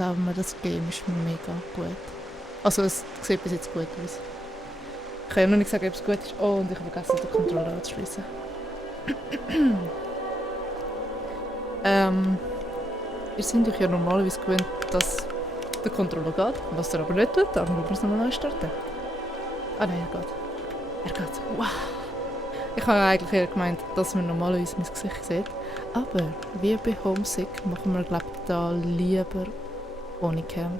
glauben wir, das Game ist mega gut. Also es sieht bis jetzt gut aus. Ich kann ja noch nicht sagen, ob es gut ist. Oh, und ich habe vergessen, den Controller anzuschliessen. Ihr seid euch ja normalerweise gewöhnt, dass der Controller geht. Was er aber nicht tut, dann müssen wir es nochmal neu starten. Ah nein, er geht. Er geht. Wow! Ich habe eigentlich eher gemeint, dass man normalerweise mein Gesicht sieht. Aber wie bei Homesick machen wir, glaube ich, da lieber ohne Cam.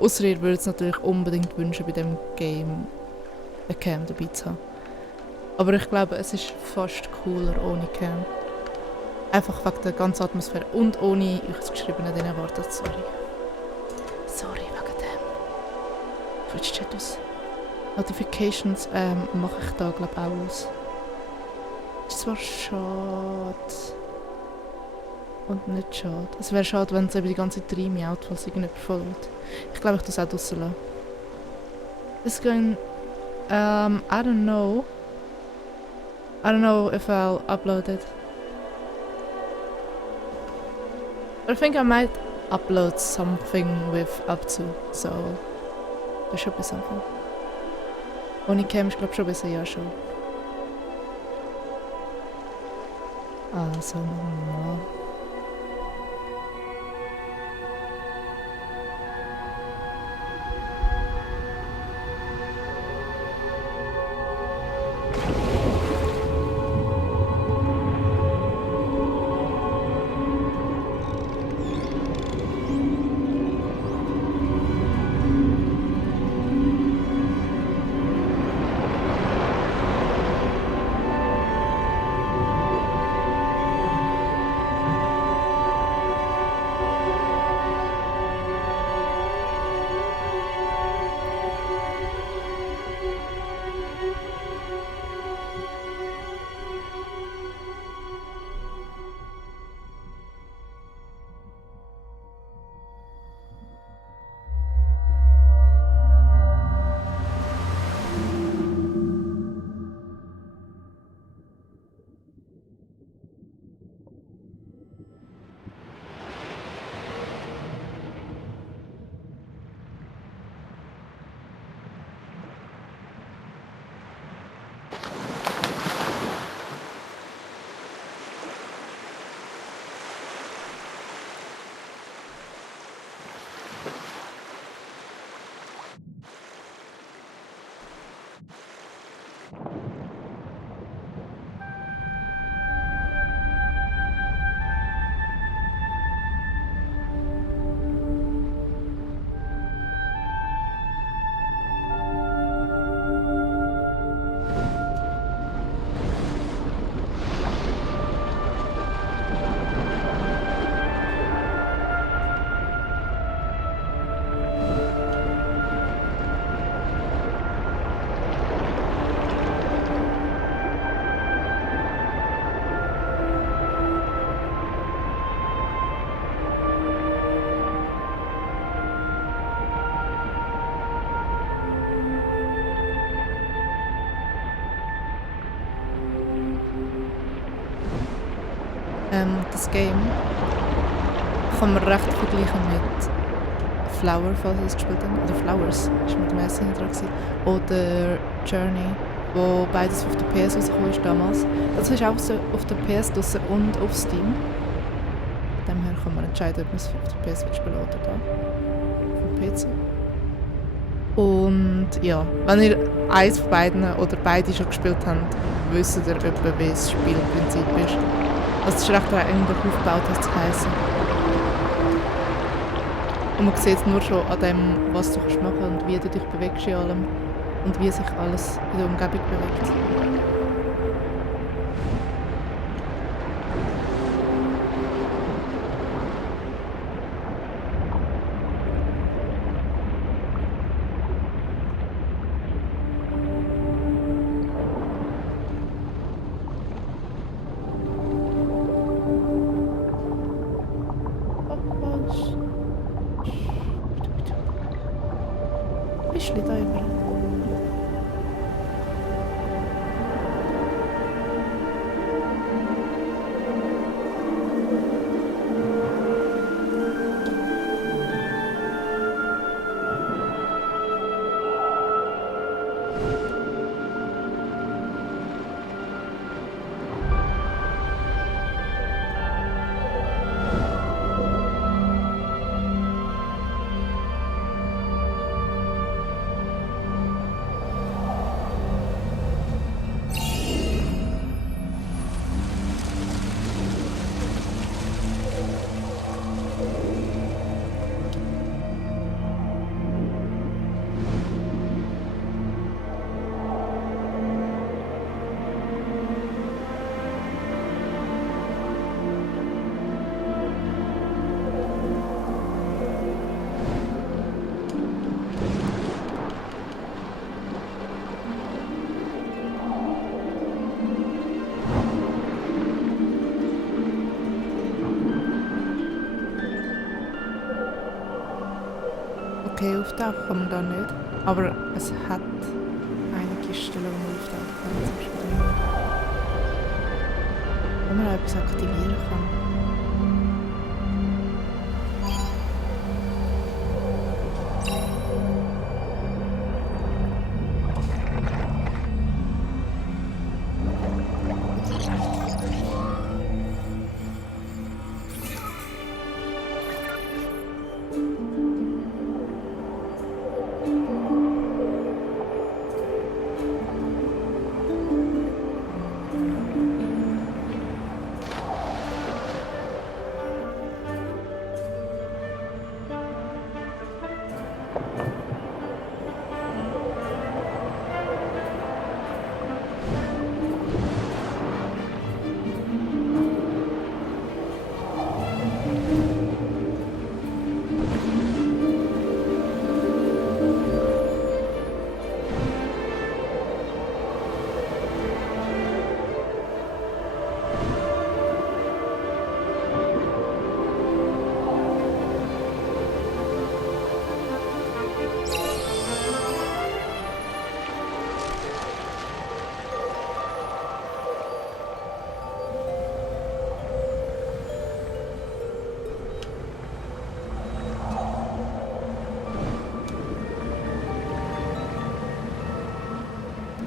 Ausser ihr würdet es natürlich unbedingt wünschen, bei diesem Game eine Cam dabei zu haben. Aber ich glaube, es ist fast cooler ohne Cam. Einfach wegen der ganzen Atmosphäre und ohne ausgeschriebenen den erwartet. Sorry wegen dem. Twitch-Chat. Notifications mache ich da glaube ich auch aus. Ist zwar schade. Und nicht schade. Es wäre schade, wenn es eben die ganze Zeit reinmiaut, falls irgendjemand folgt. Ich glaube, ich das auch draussen lassen. It's going... I don't know. I don't know if I'll upload it. But I think I might upload something with up to, so... There should be something. Ohne Cam ist glaube ich schon besser, ja schon. Also nochmal. Das Game kann man recht vergleichen mit Flower, falls ihr es gespielt habt. Oder Flowers, ist mit dem ersten dran gewesen. Oder Journey, wo beides auf der PS rausgekommen ist damals. Das ist auch so auf der PS draussen und auf Steam. Von dem her kann man entscheiden, ob man es auf der PS spielen oder da. Auf dem PC. Und ja, wenn ihr eins von beiden oder beide schon gespielt habt, wisst ihr etwa, wie das Spielprinzip ist. Also es ist recht ähnlich aufgebaut, hat es geheißen. Und man sieht es nur schon an dem, was du machen kannst und wie du dich bewegst in allem. Und wie sich alles in der Umgebung bewegt. Bischli da über. Okay, auftauchen kann man da nicht. Aber es hat einige Stellen, wo man auftauchen kann. Zum Beispiel hier. Wo man auch etwas aktivieren kann.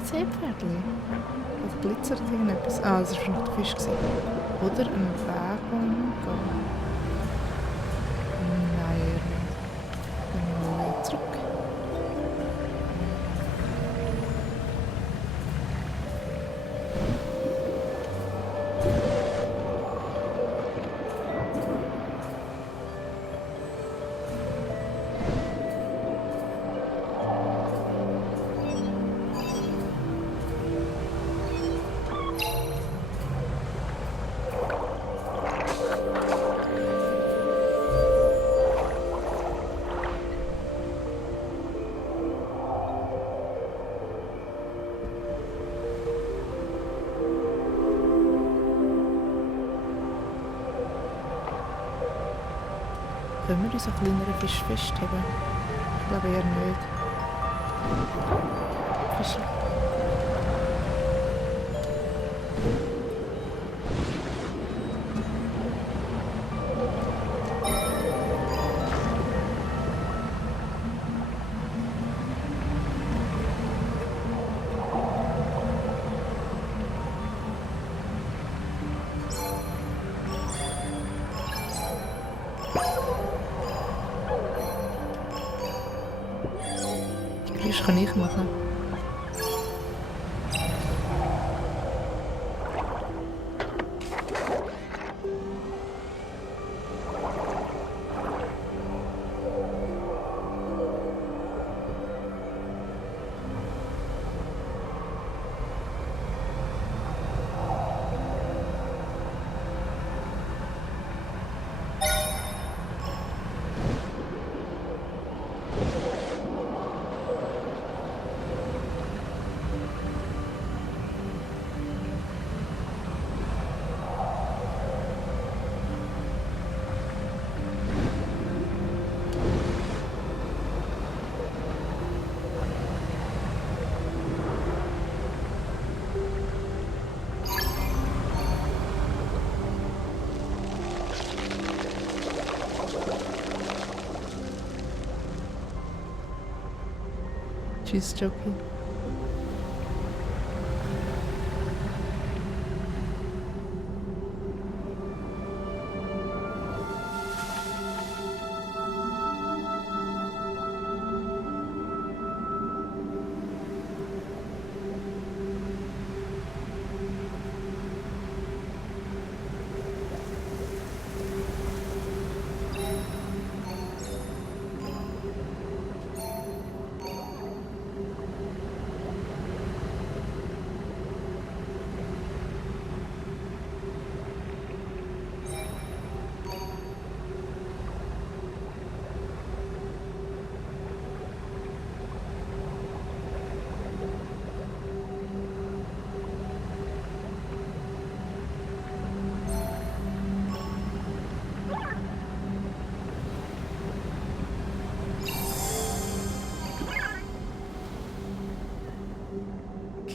Seepferdchen? Oder glitzert irgendetwas? Ah, das war wahrscheinlich der Fisch. Oder ein Weg, wo man gehen. Nein, eher nicht. Dann gehen wir wieder zurück. Können wir uns einen kleineren Fisch festheben? Ich glaube eher nicht. Fische. Das kann ich machen. She's joking.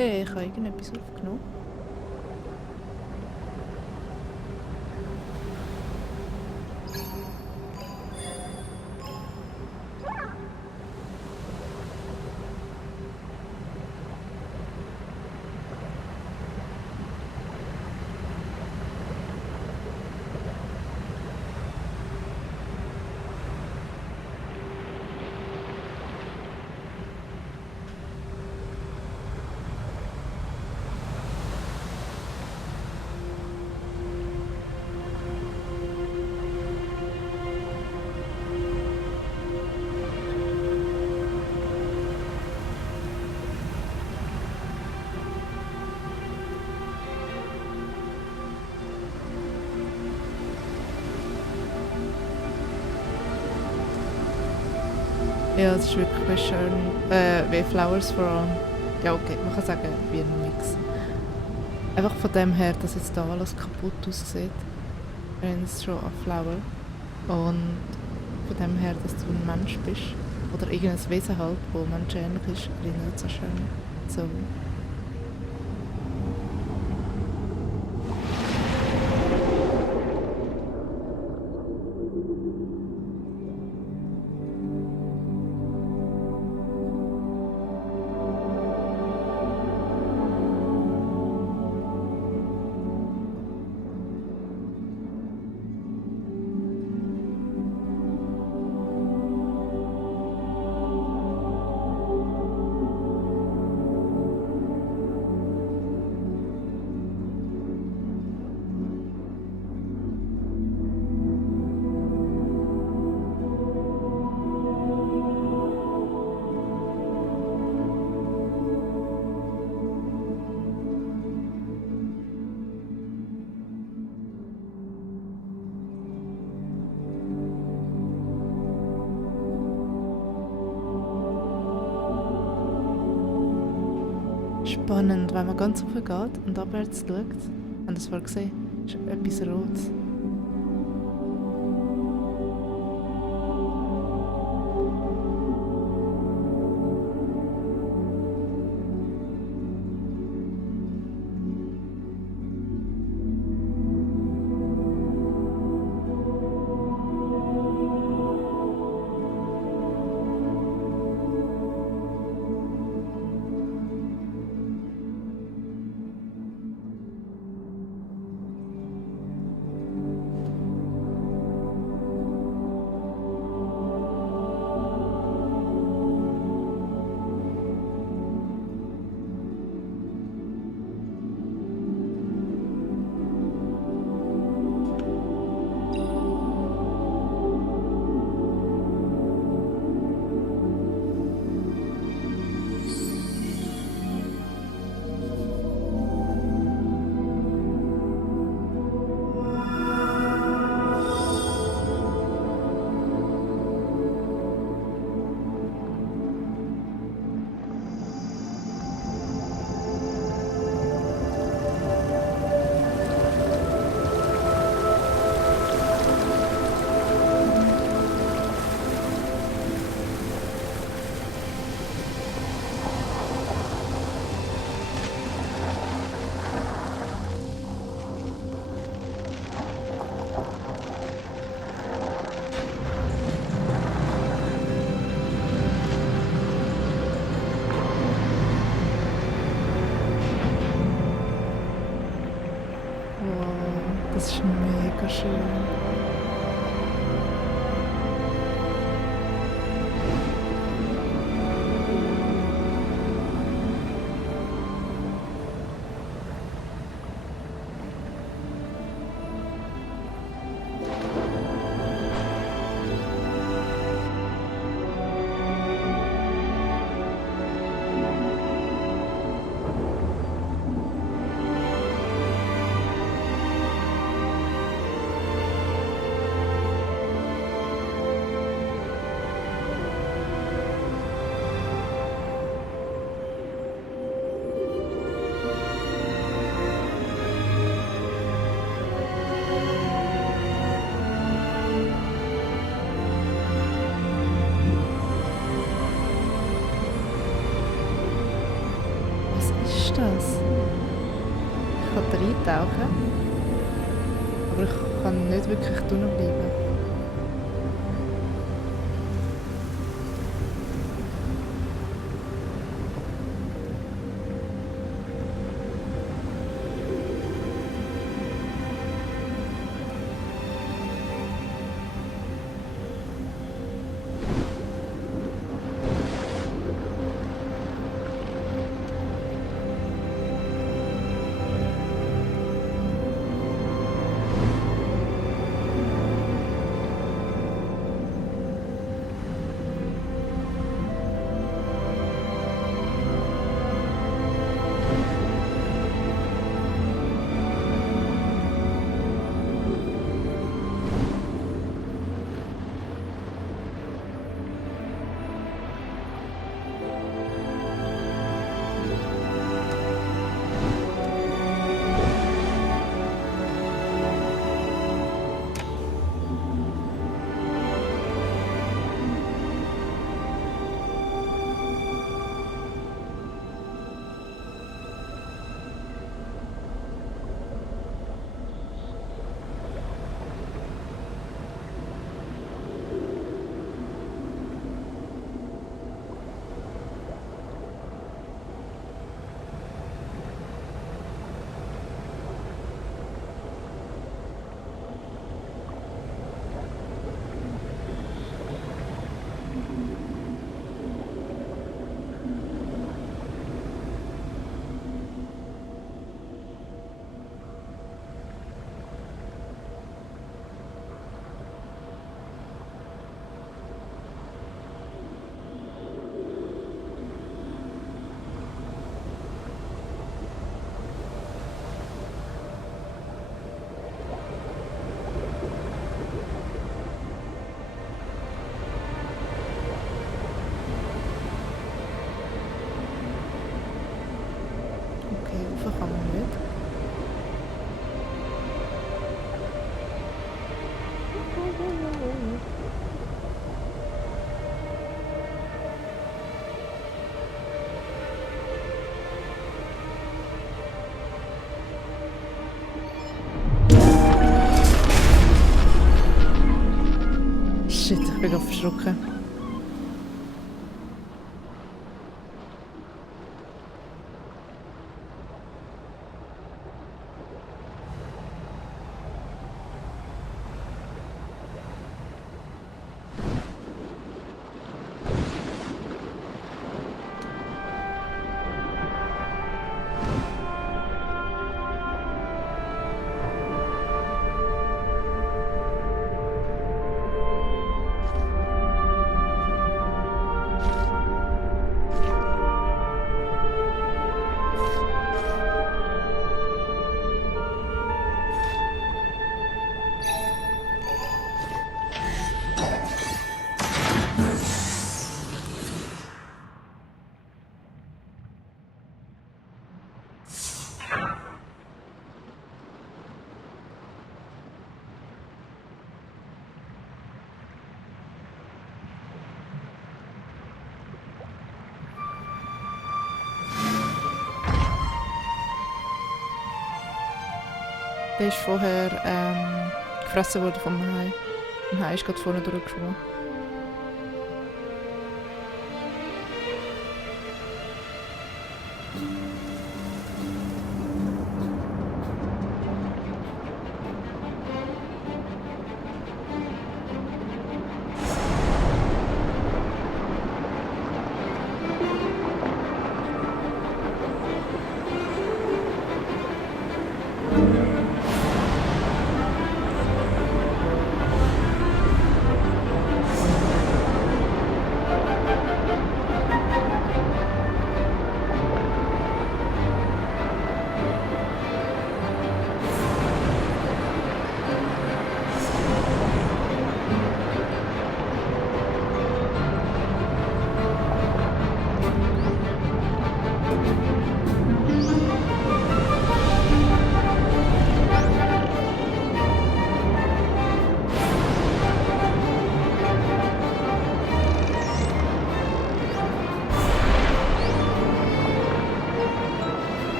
Okay, ich habe irgendetwas aufgenommen. Ja, es ist wirklich schön, wie Flowers for All. Ja, okay, man kann sagen, wie ein Mix. Einfach von dem her, dass jetzt da alles kaputt aussieht, wenn es schon ein Flower. Und von dem her, dass du ein Mensch bist. Oder irgendein Wesen halt, das menschenähnlich ist, erinnert so schön. So. Spannend, wenn man ganz hoch geht und abwärts schaut. Haben Sie das vorher gesehen? Ist etwas Rotes. Wow, das ist mega schön. könnte reintauchen. Aber ich kann nicht wirklich drinnen bleiben. Rauf kann man nicht. Shit, ich bin gerade verschrocken. Der ist vorher gefressen worden vom Hai. Ein Hai ist gerade vorne durchgeschwommen.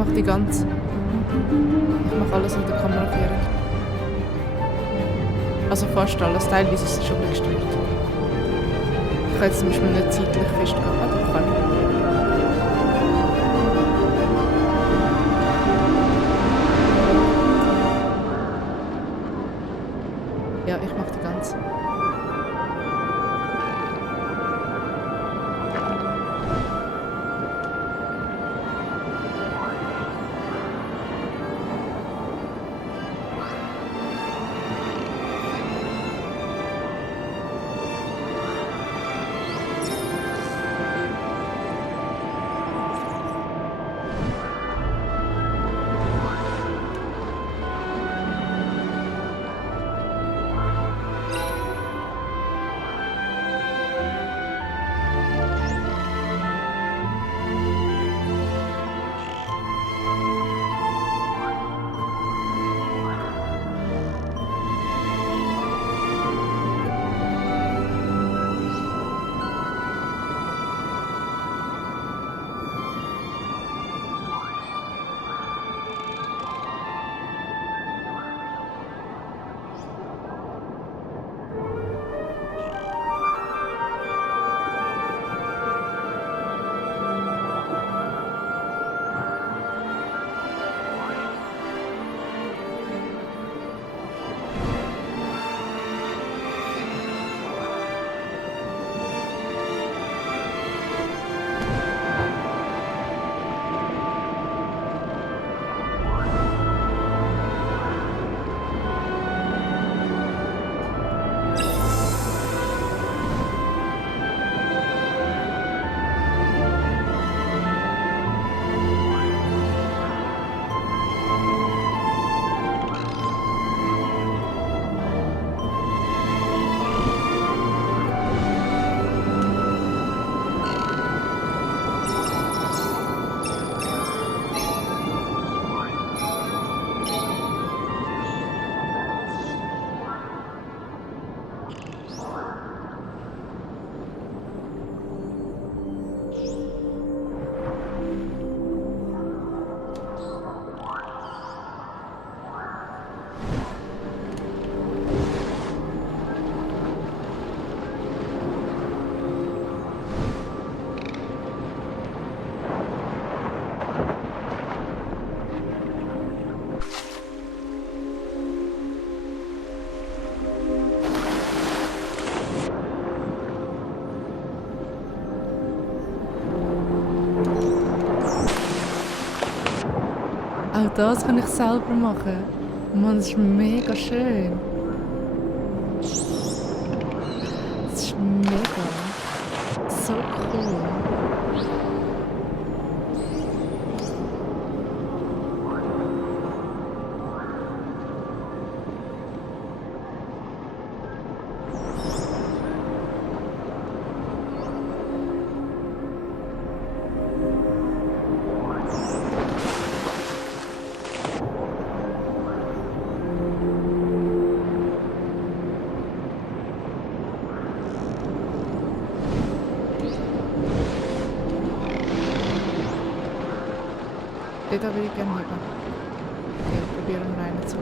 mache die ganze... Ich mache alles mit der Kameraführung. Also fast alles, teilweise ist es schon ein bisschen gestört. Ich kann jetzt zum Beispiel nicht zeitlich festgehen. Ah doch, kann ich. Ja, ich mache die ganze. Auch das kann ich selber machen. Mann, das ist mega schön. Das ist mega. So cool. Da würde ich gerne lieber. Okay, probieren wir eine zu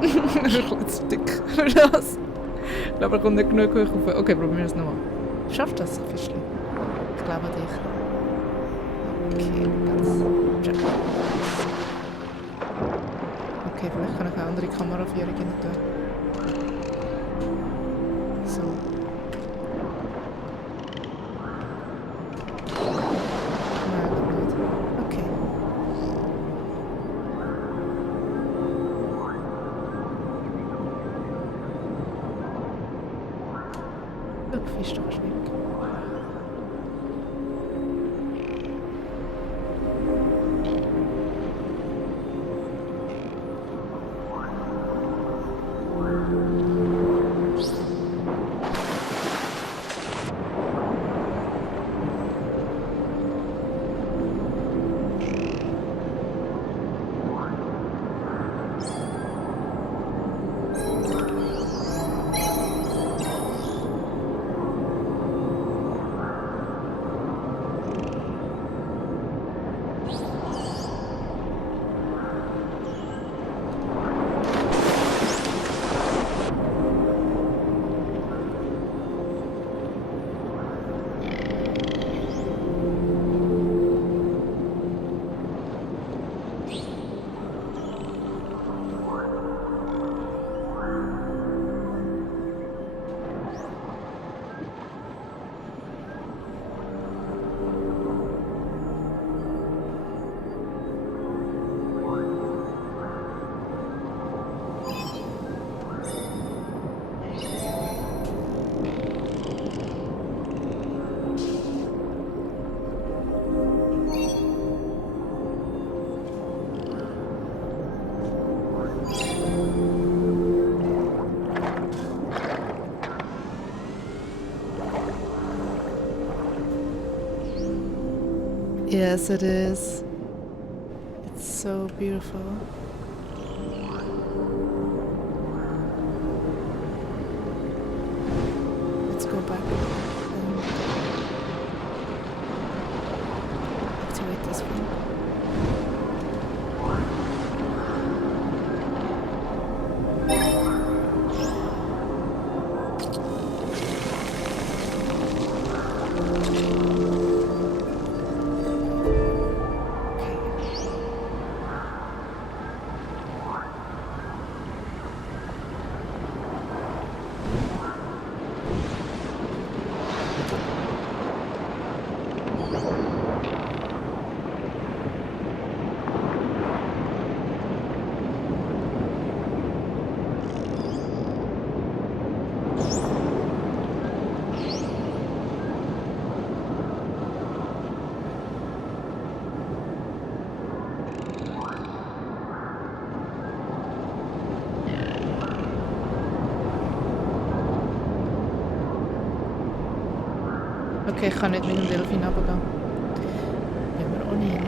Das ist ein bisschen zu dick für das. Ich glaube, er kommt nicht genug hoch rauf. Okay, probieren wir es nochmal. Schaffst du das, Fischli? Ich glaube an dich. Okay, ganz schön. Okay, vielleicht kann ich eine andere Kameraführung rein tun. So. Nein, nicht. Okay. Schau, Fisch, du kannst weg. Yes, it is. It's so beautiful. Let's go back and activate this one. Okay, ich kann nicht mit dem Delfin runtergehen. Gehen wir auch nicht hin.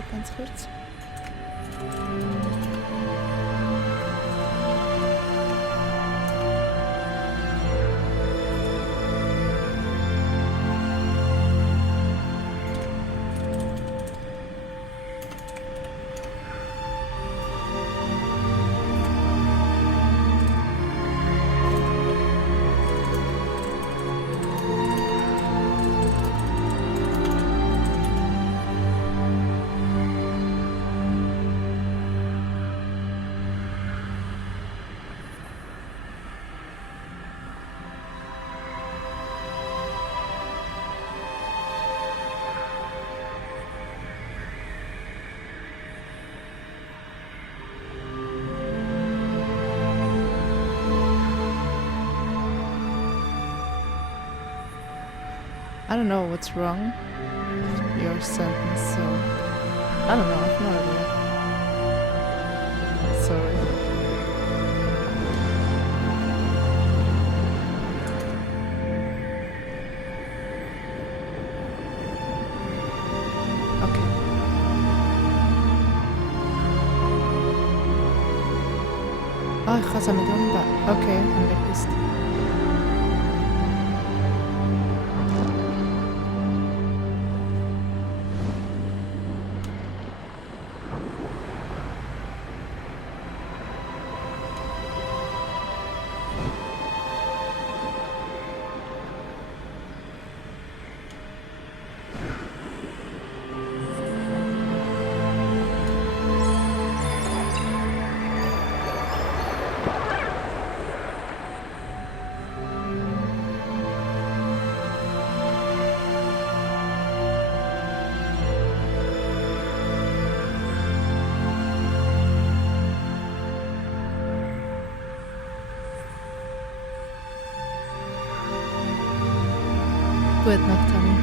Warte ganz kurz. I don't know what's wrong with your sentence, so I don't know, I have no idea. Sorry. Okay. Ah, ich kann es auch mit umbauen. Okay, habe ich gewusst. Gute Nacht, Tommy.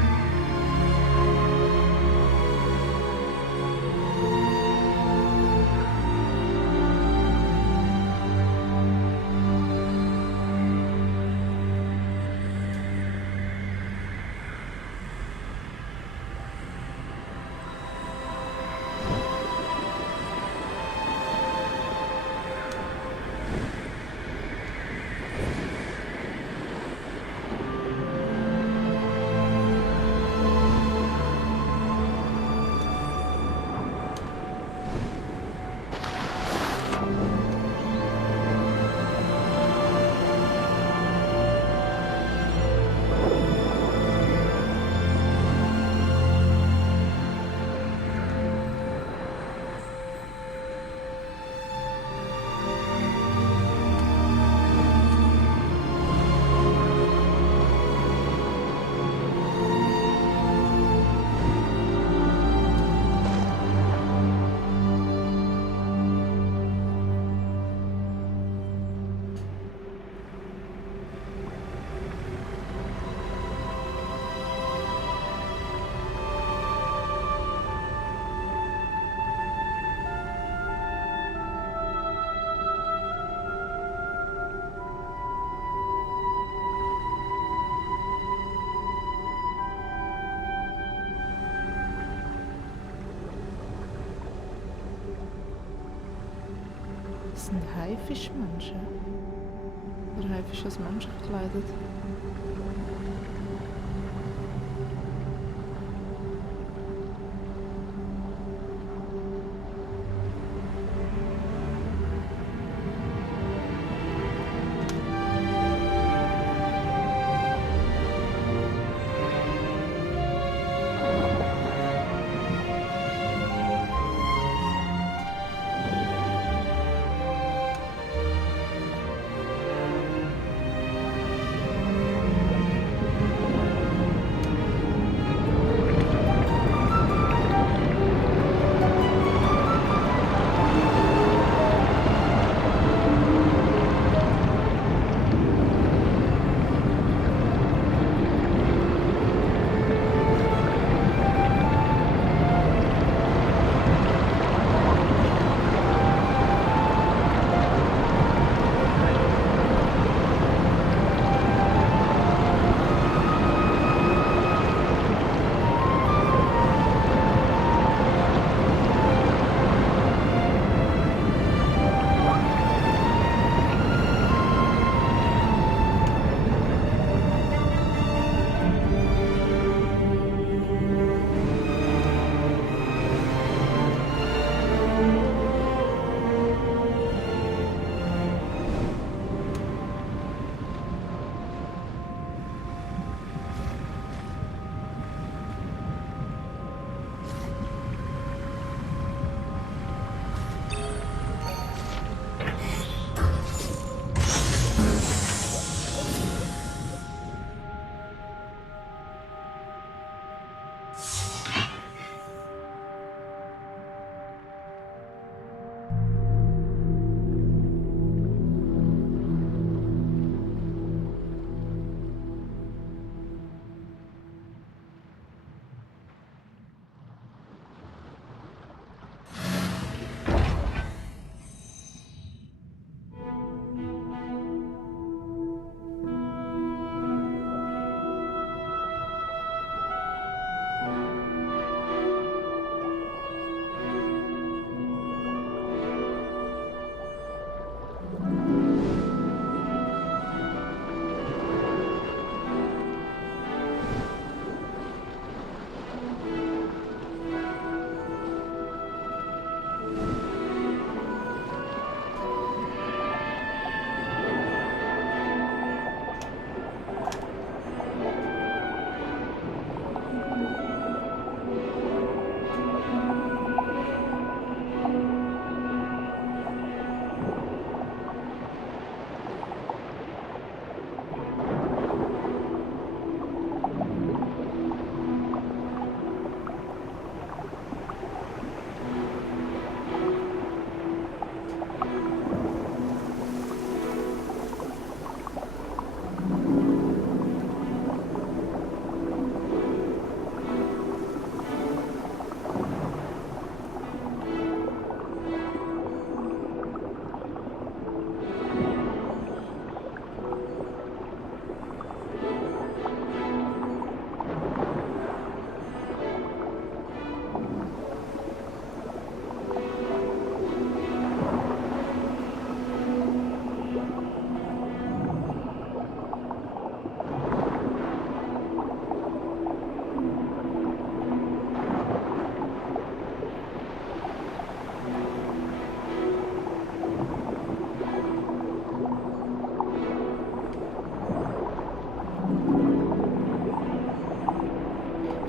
Das sind Haifischmenschen. Oder Haifisch als Mensch gekleidet.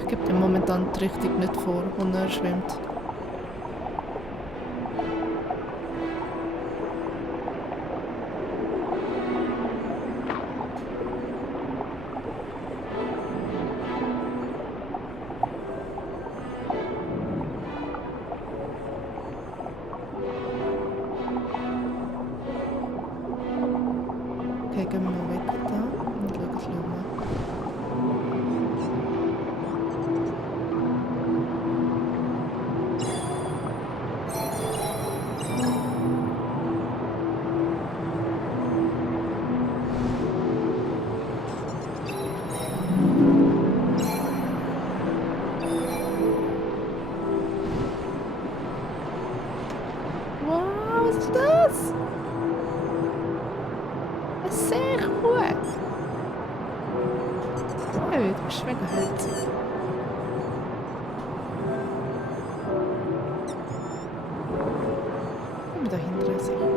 gebe ihm momentan die Richtung nicht vor, wo er schwimmt. Okay, gehen wir noch weg da und schauen ein bisschen um. Wow, was ist das? Ein Seekuh! Hey, du bist mega herzig. Haben wir da hinten sicher?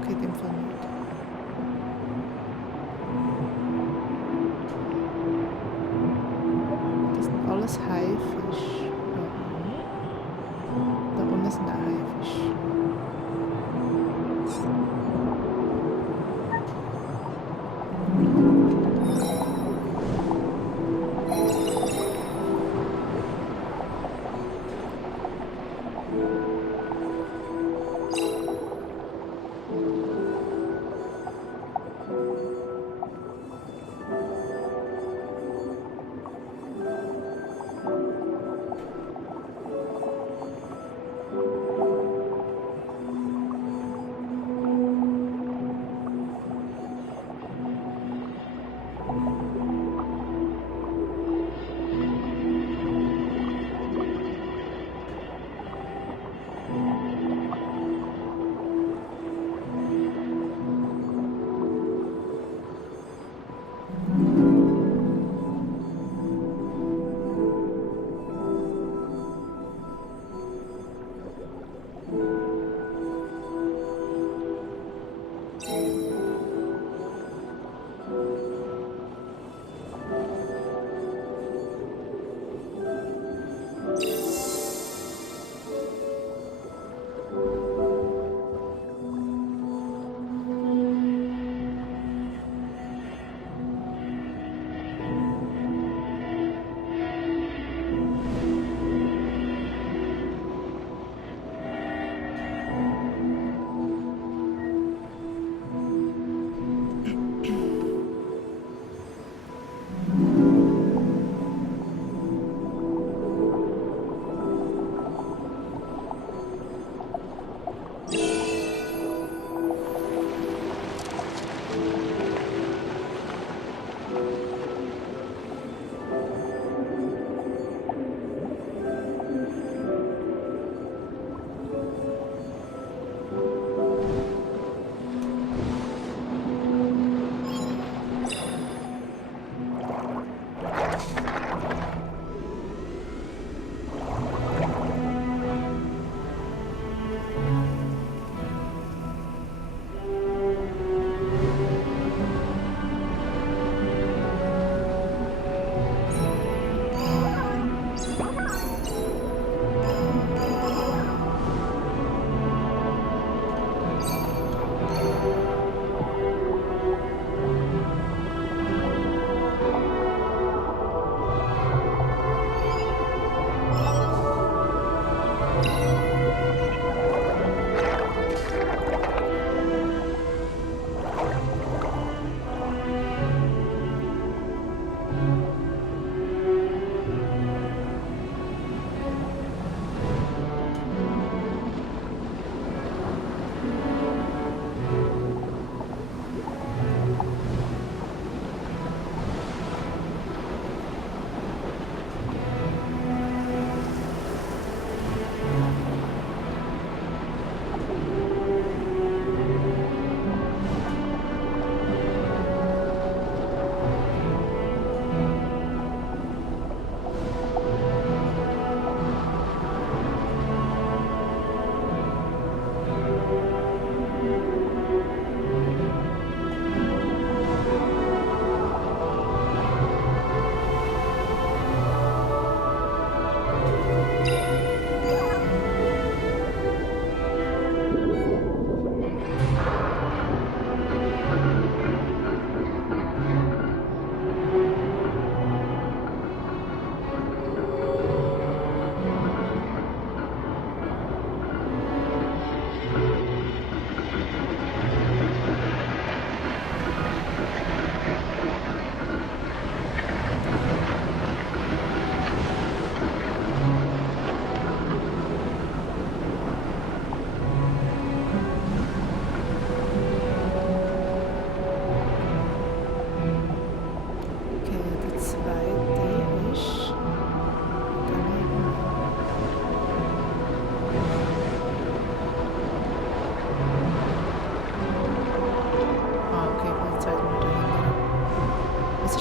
Okay, in dem Fall nicht. Das sind alles Haifische. Da unten sind auch Haifische.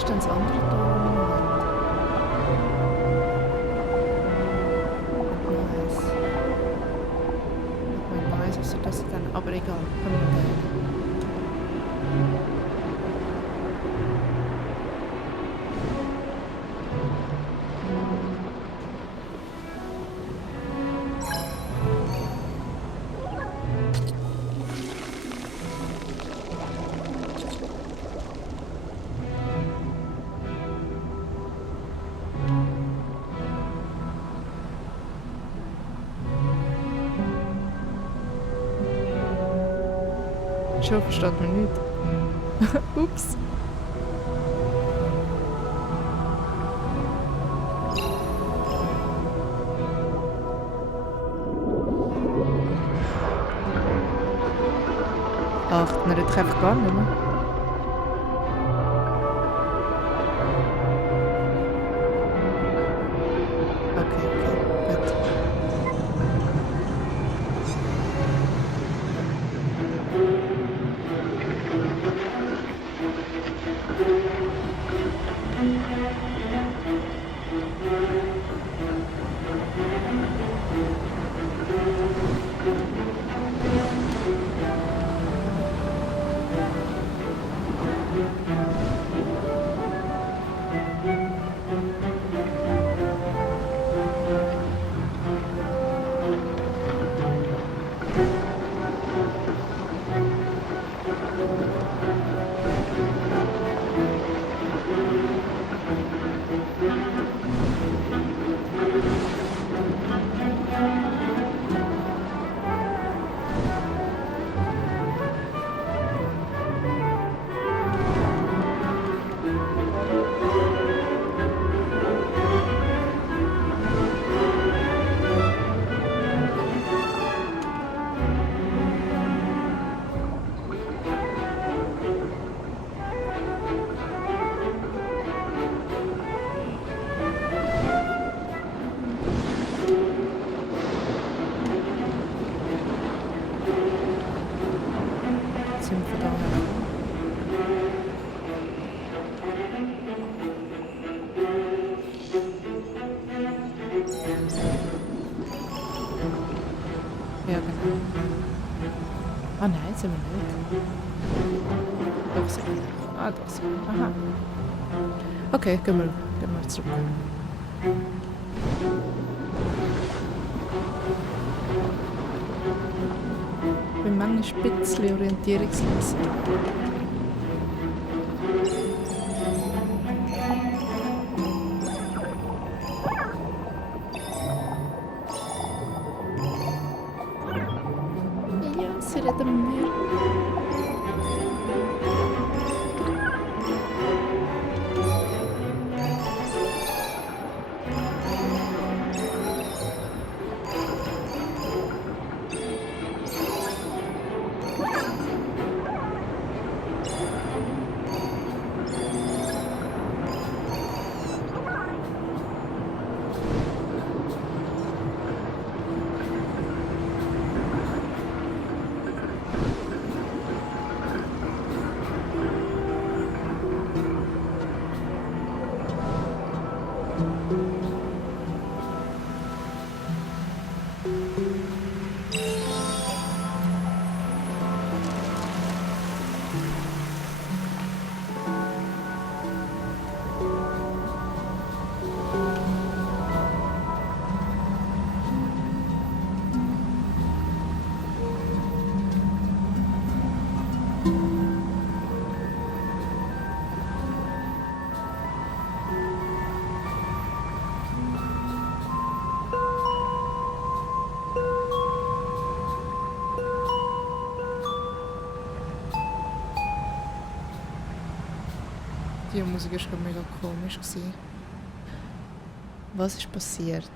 ist denn das andere da, wo wir noch haben? Nice. Nice, was soll das dann? Aber egal, können wir mal schon versteht man nicht. Ups. Ach, man redet einfach gar nicht mehr. Okay, gut. Sind wir da? Ja, genau. Ah nein, sind wir nicht. Doch, sind wir. Ah, doch, sind wir. Aha. Okay, gehen wir zurück. Ich bin manchmal ein bisschen orientierungslos. Ja, sie reden mehr. Die Musik war gerade mega komisch. Was ist passiert?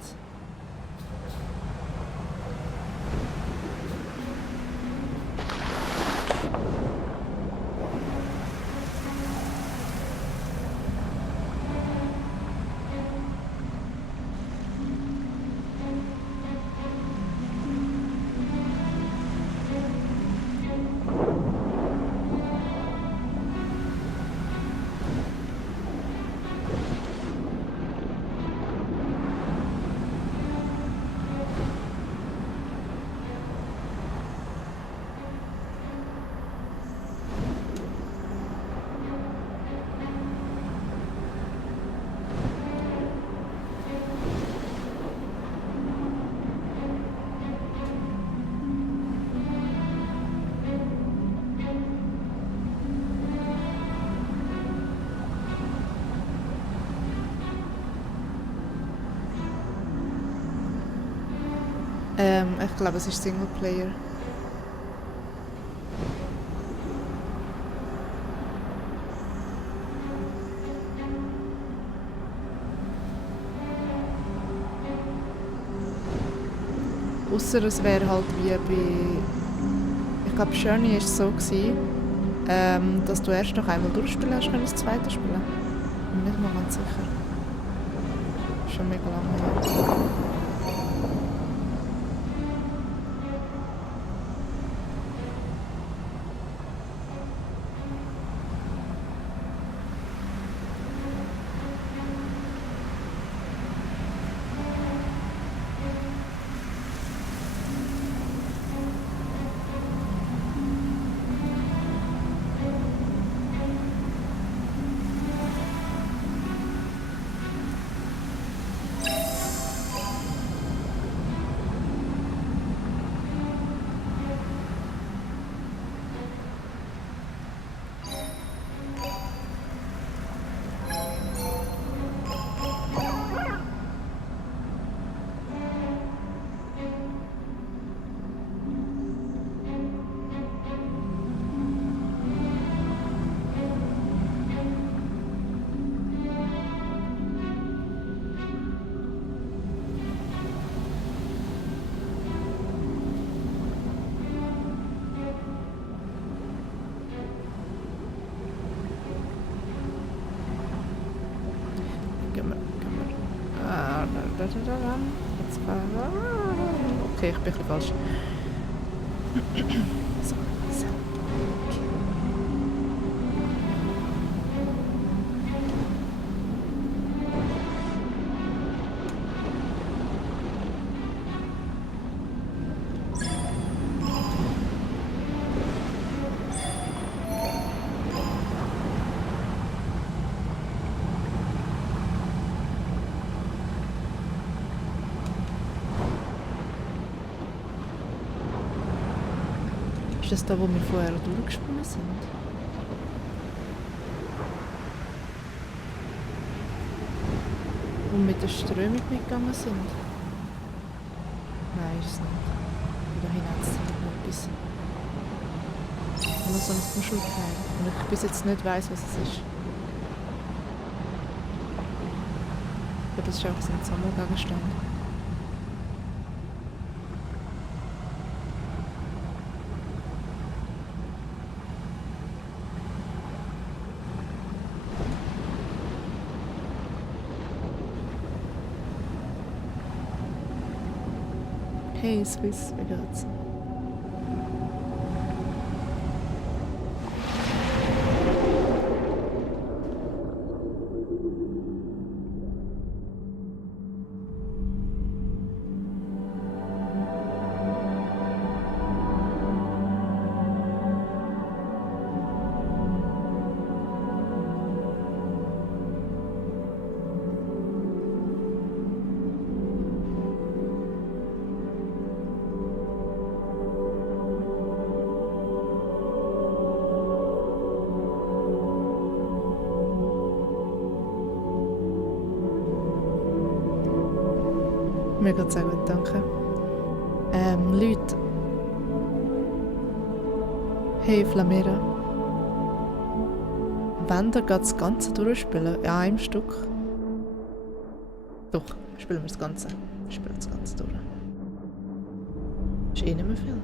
Ich glaube, es ist Singleplayer. Ausser es wäre halt wie bei... Ich glaube, Journey war es so, gewesen, dass du erst noch einmal durchspielen hast, wenn du das zweite spielen. Bin nicht mal ganz sicher. Schon mega lange her. Jetzt okay, ich bin ein bisschen falsch. So, so. Okay. Ist das da, wo wir vorher durchgesprungen sind? Und mit der Strömung mitgegangen sind? Nein, ist es nicht. Da hinten hat es noch etwas. Nur so ein Muschelteil. Und ich bis jetzt nicht weiss, was es ist. Aber das ist auch so ein Sammelgegenstand. Hey Swiss, wie geht's? Mir geht's auch gut, danke. Leute. Hey Flamera. Wenn ihr das Ganze durchspielen, in einem Stück? Doch, spielen wir das Ganze. Wir spielen das Ganze durch. Ist eh nicht mehr viel.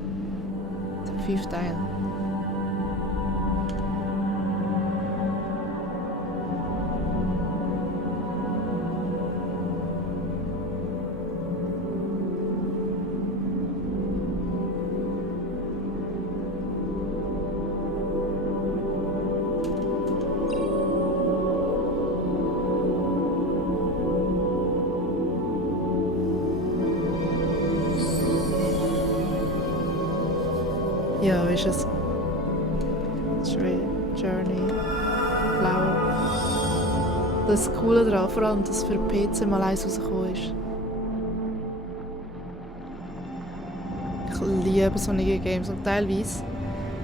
Es sind 5 Teile. Ja, ist es. Journey, Flower. Das Coole daran, vor allem, dass für PC mal eins rausgekommen ist. Ich liebe solche Games und teilweise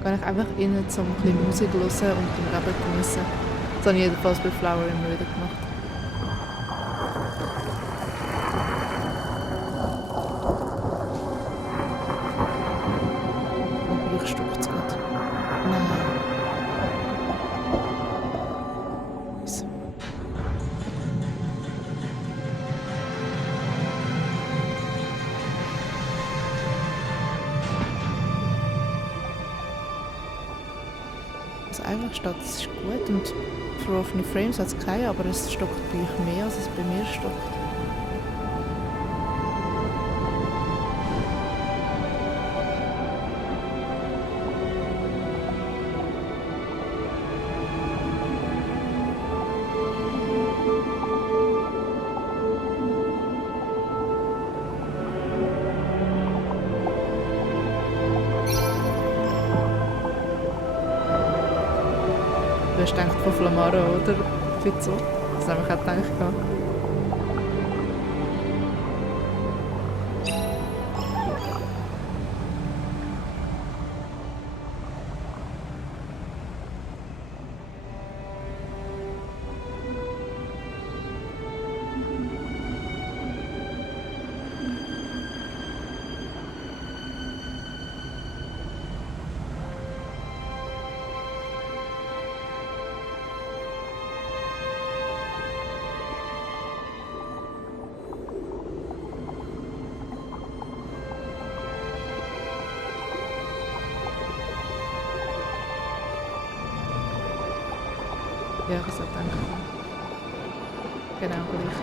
gehe ich einfach rein, um ein bisschen Musik zu hören und den Leben zu geniessen. Das habe ich jedenfalls bei Flower immer wieder gemacht. einfach steht, es ist gut und für offene Frames hat es keine, aber es stockt bei euch mehr, als es bei mir stockt. Du hast gedacht von Flamaro, oder? Pizzo? Das habe ich auch gedacht. Ja, ich so denken. Genau gleich.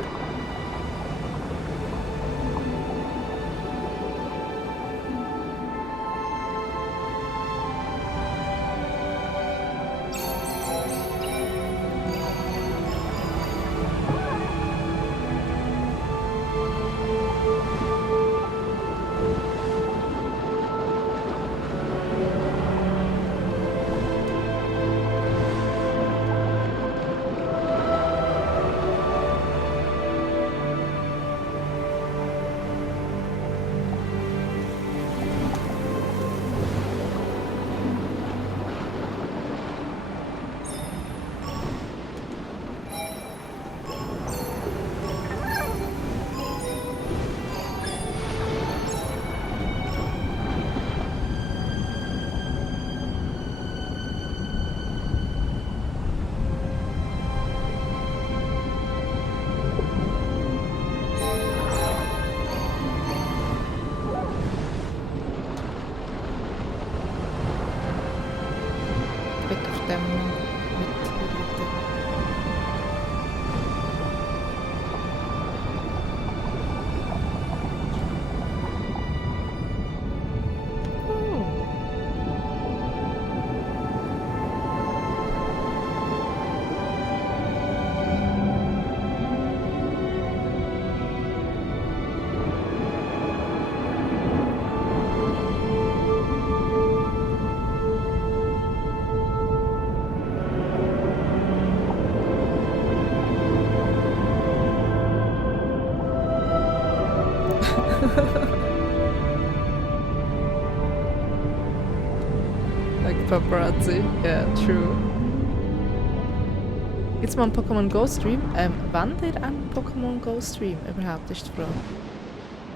Weg auf dem mit. Like paparazzi. Yeah, true. Jetzt mal ein Pokémon Go Stream. Wann ihr einen Pokémon Go Stream überhaupt, ist die Frage.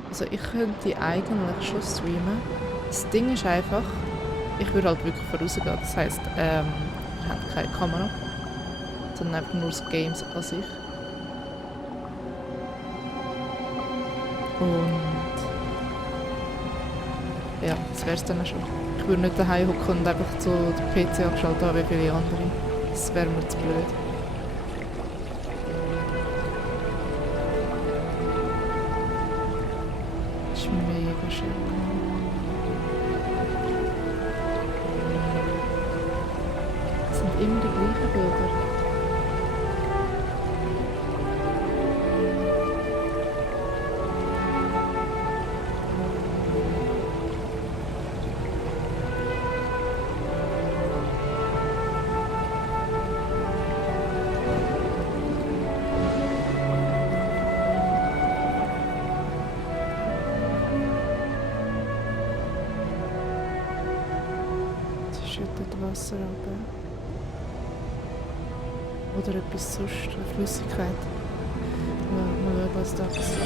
Also ich könnte eigentlich schon streamen. Das Ding ist einfach, ich würde halt wirklich vorausgehen. Das heisst, ihr habt keine Kamera, sondern einfach nur das Games an sich. Und ja, das wäre es dann auch schon. Ich würde nicht daheim hocken und einfach so den PC angeschaltet haben wie viele andere. Das wäre mir zu blöd. Das ist mega schön. Das sind immer die gleichen Bilder. Schüttet Wasser runter. Oder etwas sonst, eine Flüssigkeit. Mal schauen, was da passiert.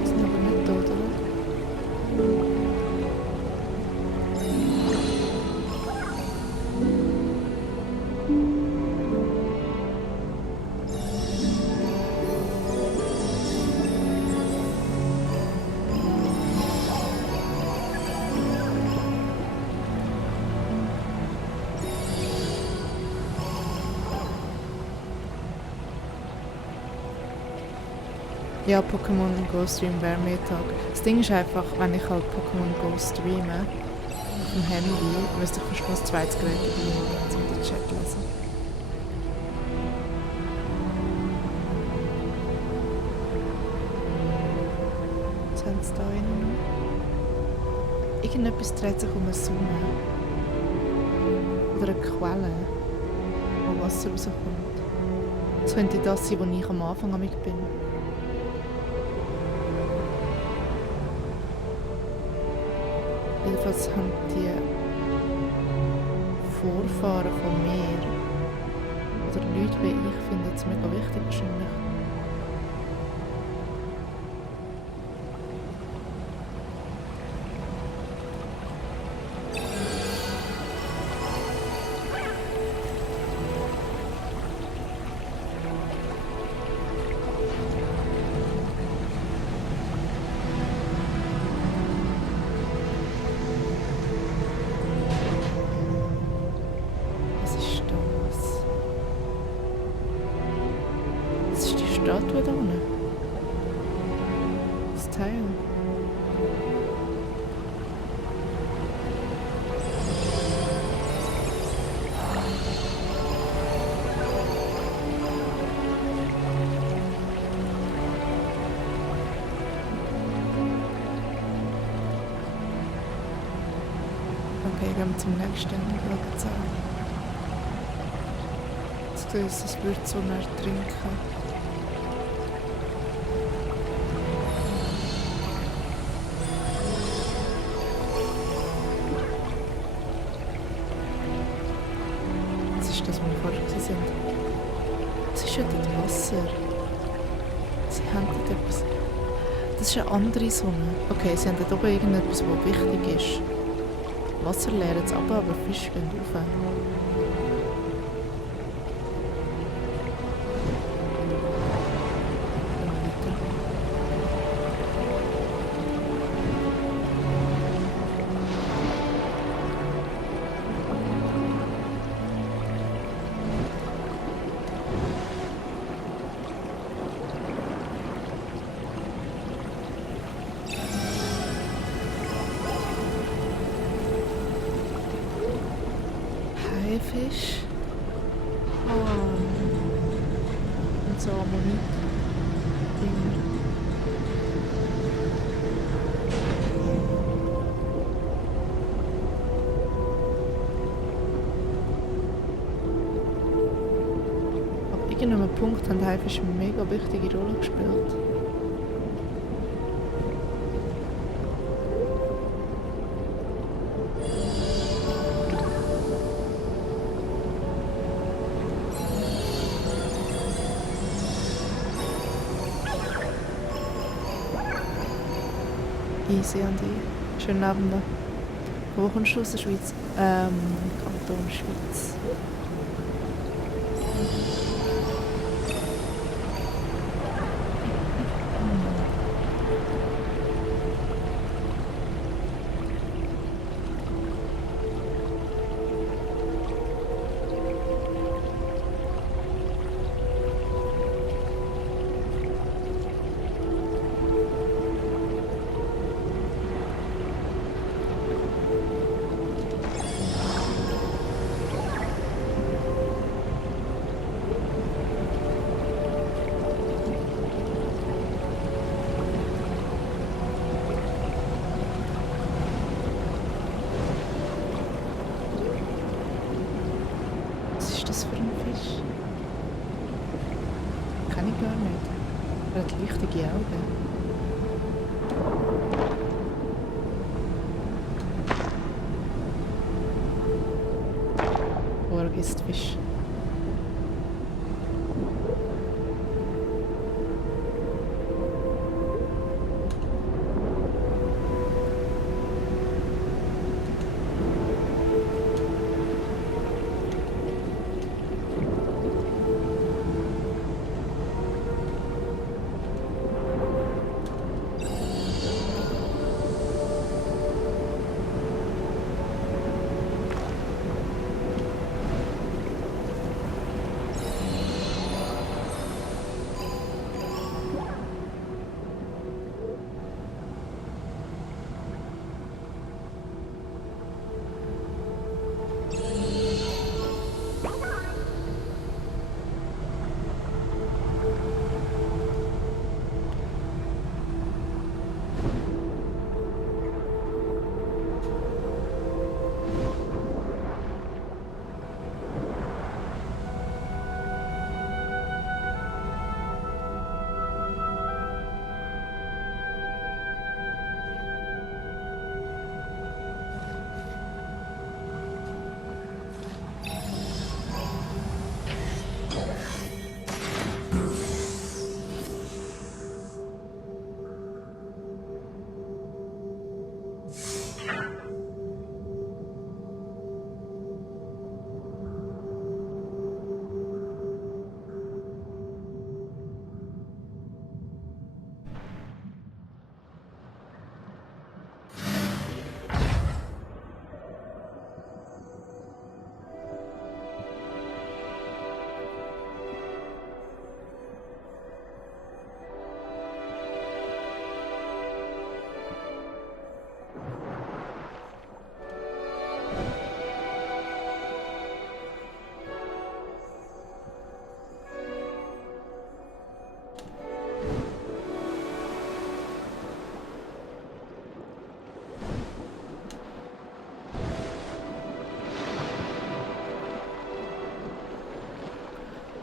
Die sind aber nicht tot, oder? Ja, Pokémon Go Stream wäre mehr Tag. Das Ding ist einfach, wenn ich halt Pokémon Go streame, auf dem Handy, müsste ich fast noch ein zweites Gerät dabei haben, um den Chat zu lesen. Was haben sie da innen noch? Irgendetwas dreht sich um eine Sonne. Oder eine Quelle, wo Wasser rauskommt. Das könnte das sein, wo ich am Anfang damit bin. Jedenfalls haben die Vorfahren von mir oder Leute wie ich finden es mega wichtig wahrscheinlich. Was ist das? Das ist die Statue da unten. Das Teil. Okay, gehen wir zum nächsten und schauen es an. Das würde so ertrinken. Was ist das, wo wir vorher waren? Was ist ja dort Wasser? Sie haben dort etwas. Das ist eine andere Sonne. Okay, sie haben dort oben irgendetwas, was wichtig ist. Wasser leert es ab, aber Fische gehen rauf. Haifisch. Oh. Und so Ammonit. Ab irgendeinem Punkt haben Haifische eine mega wichtige Rolle gespielt. Easy, Andi. Schönen Abend noch. Wo kommst du aus der Schweiz? Kanton Schweiz. Was ist das für ein Fisch? Kann ich gar nicht. Er hat leuchtige Augen. Org ist Fisch.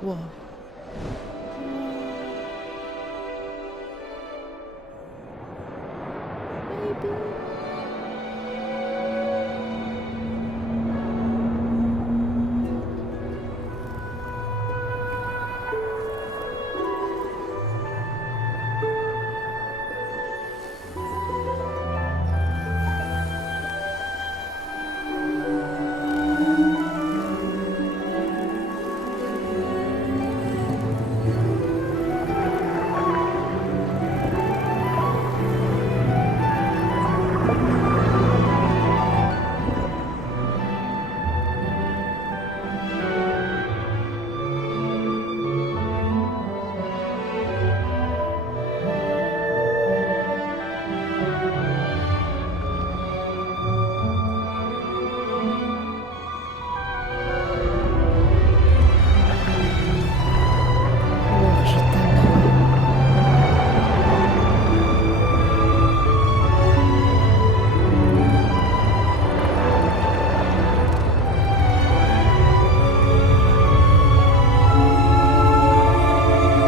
Wow. Wow, je t'aime.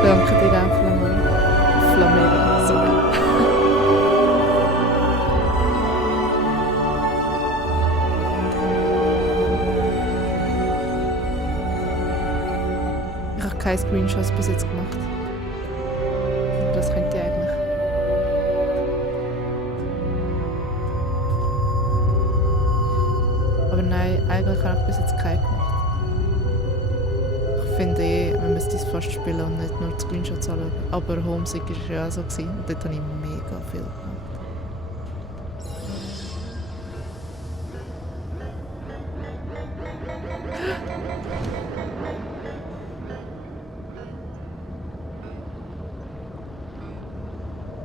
Danke dir auch, Flamera. Flamera, sorry. Ich habe keine Screenshots bis jetzt gemacht. Aber das könnte ich eigentlich. Aber nein, eigentlich habe ich bis jetzt keine gemacht. Ich finde man müsste es fast spielen und nicht nur die Screenshots anschauen. Aber Homesick war ja auch so. Gewesen. Und dort habe ich mega viel gemacht.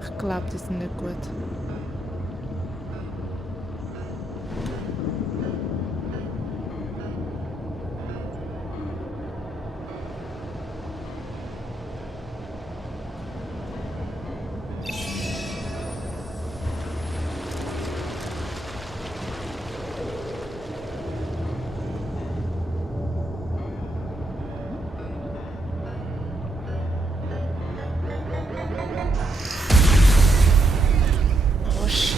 Ich glaube, die sind nicht gut. Oh shit.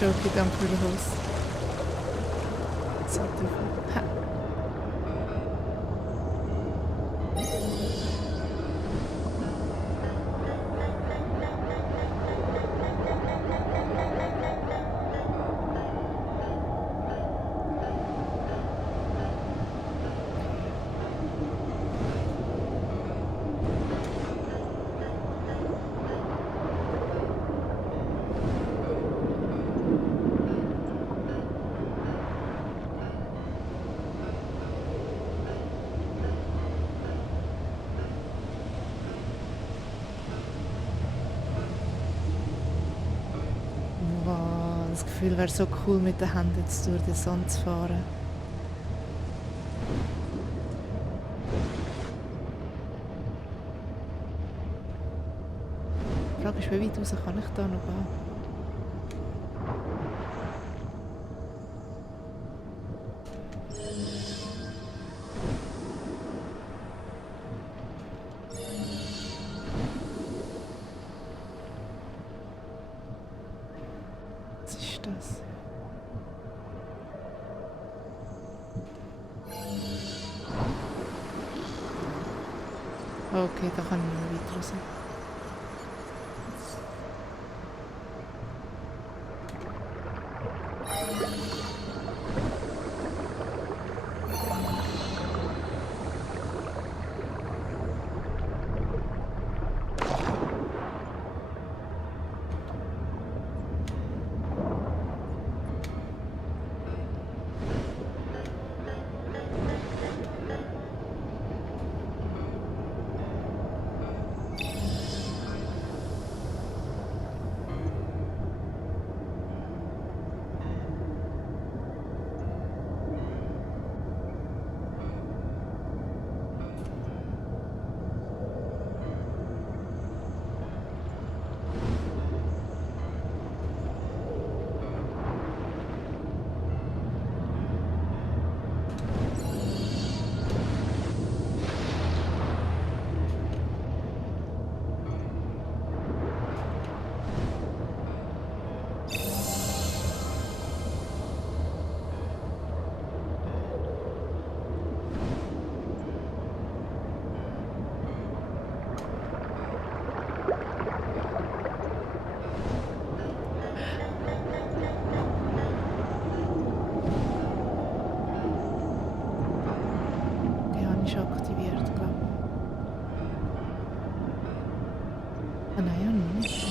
Jokey, danke für den Host. So, ha. Wow, das Gefühl wäre so cool, mit den Händen jetzt durch den Sand zu fahren. Ist wie weit raus kann ich da noch gehen? Was ist das? Okay, da kann ich nicht mehr weiter raus. Die habe ich schon aktiviert, glaube ich. Ah nein, ja nicht.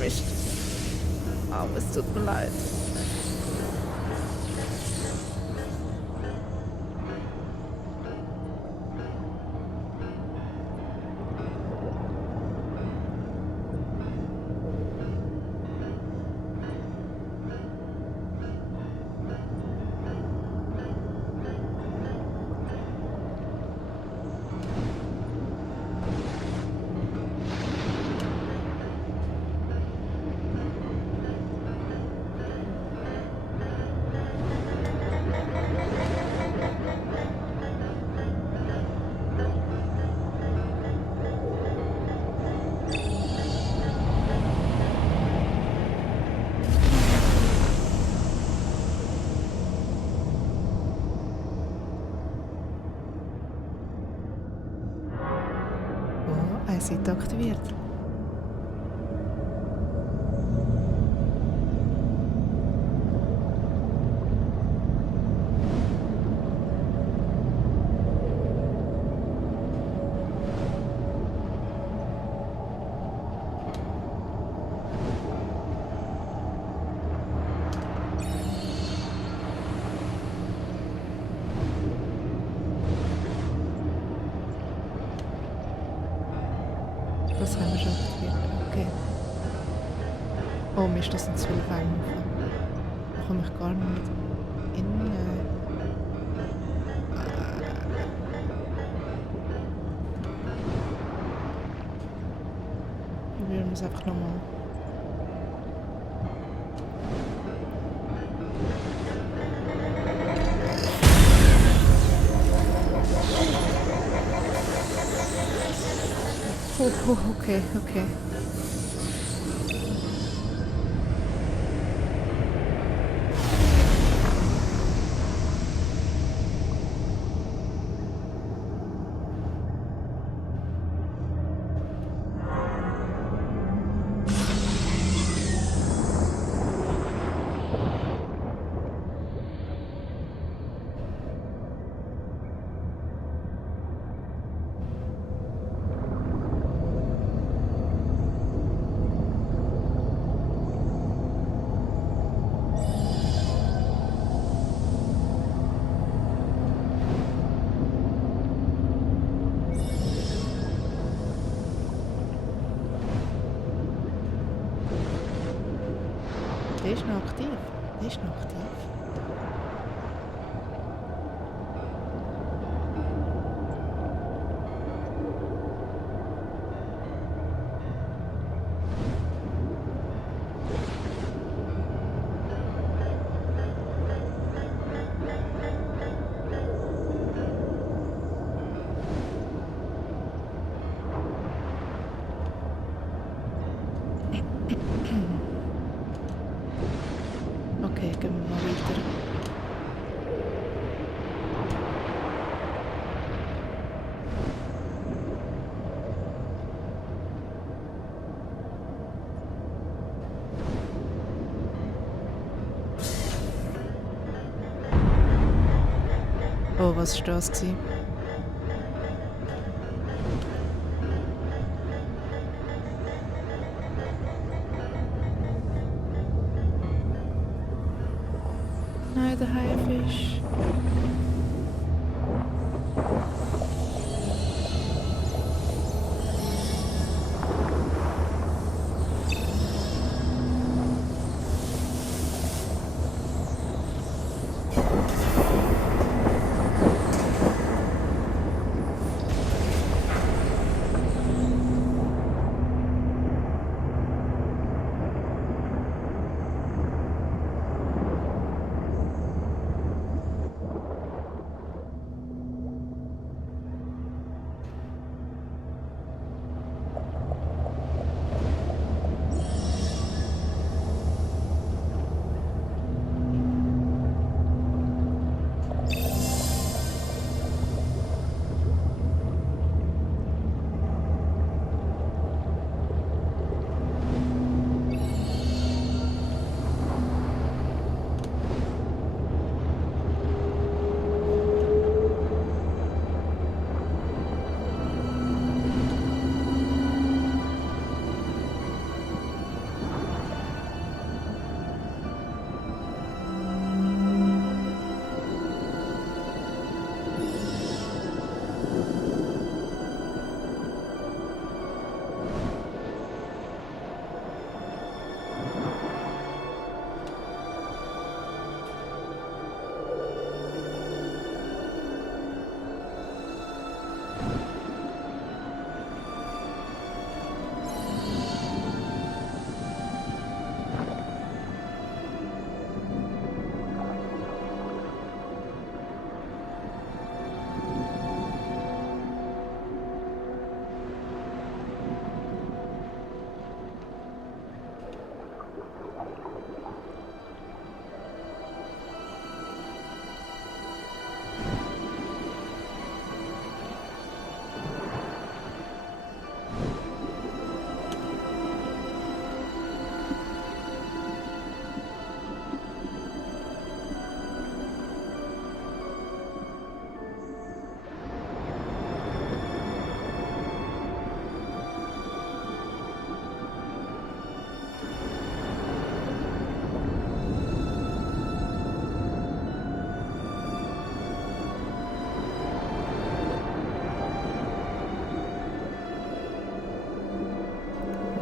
Mist. Oh, es tut mir leid. Oh, eine Seite aktiviert. Das haben wir schon aktiviert. Okay. Oh Mist, das sind 12 Einwürfe. Da komme ich gar nicht in. Probieren wir es einfach nochmal. Okay. Der ist noch aktiv. Der ist noch aktiv. Okay, gehen wir mal weiter. Oh, was war das gewesen? Nein, der Haifisch.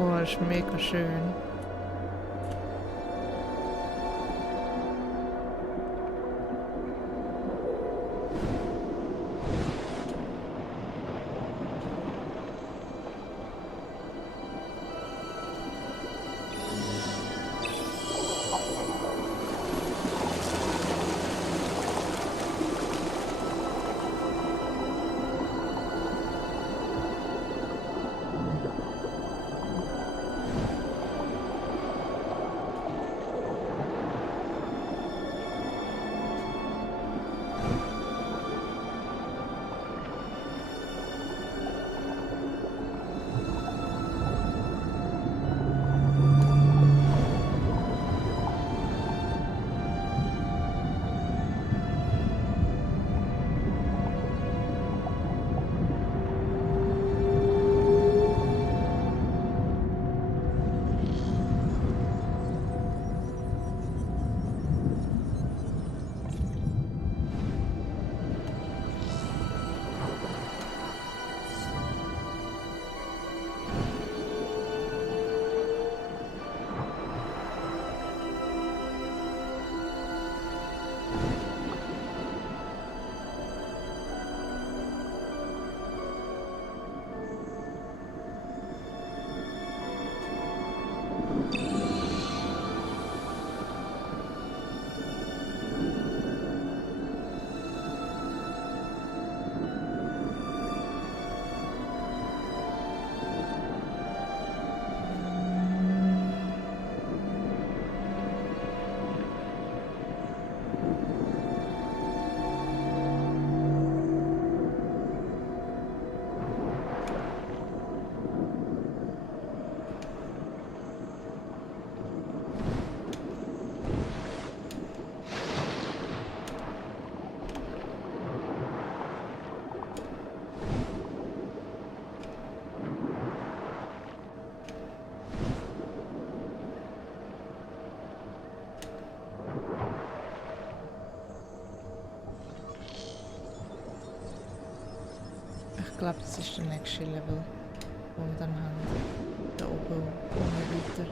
Oh, das ist mega schön. Ich glaube, das ist der nächste Level, wo wir dann haben. Da oben und weiter.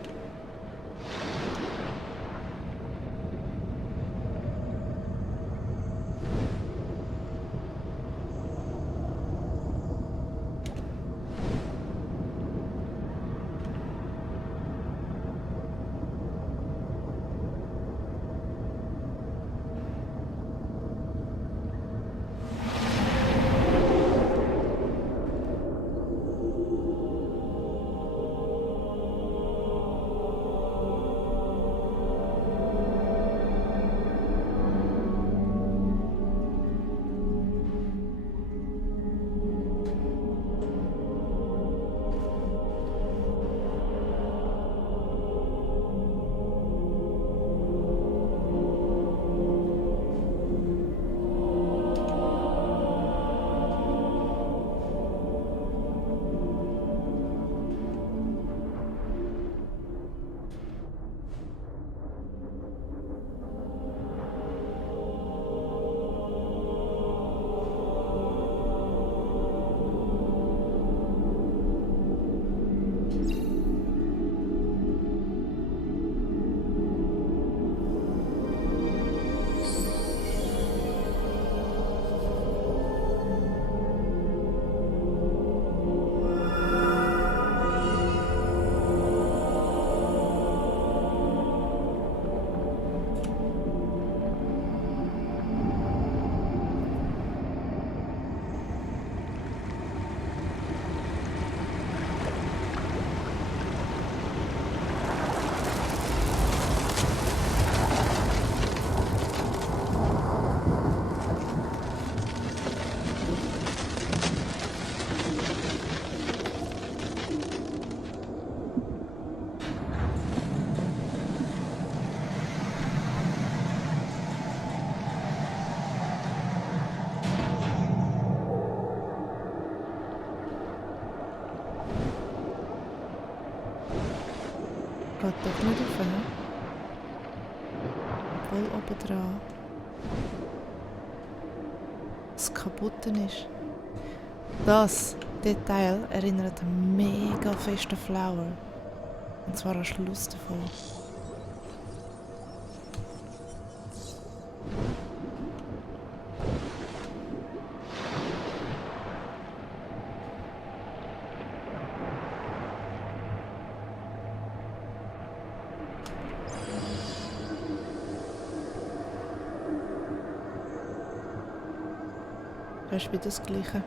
Geht doch nicht rauf, ne? Obwohl oben dran das Kaputte ist. Das Detail erinnert mega fest an Flower. Und zwar am Schluss davon. Das ist wieder das Gleiche.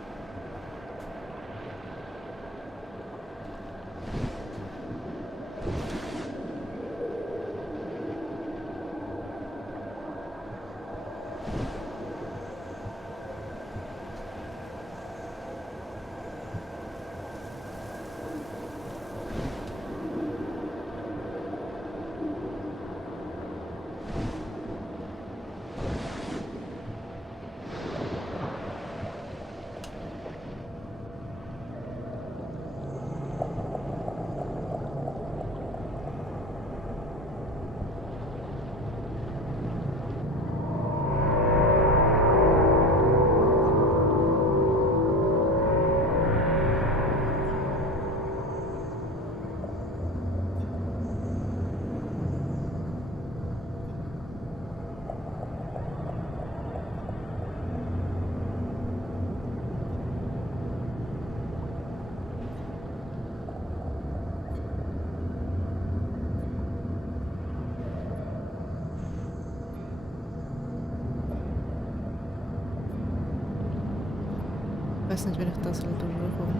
weiß nicht, wie ich das durchkomme.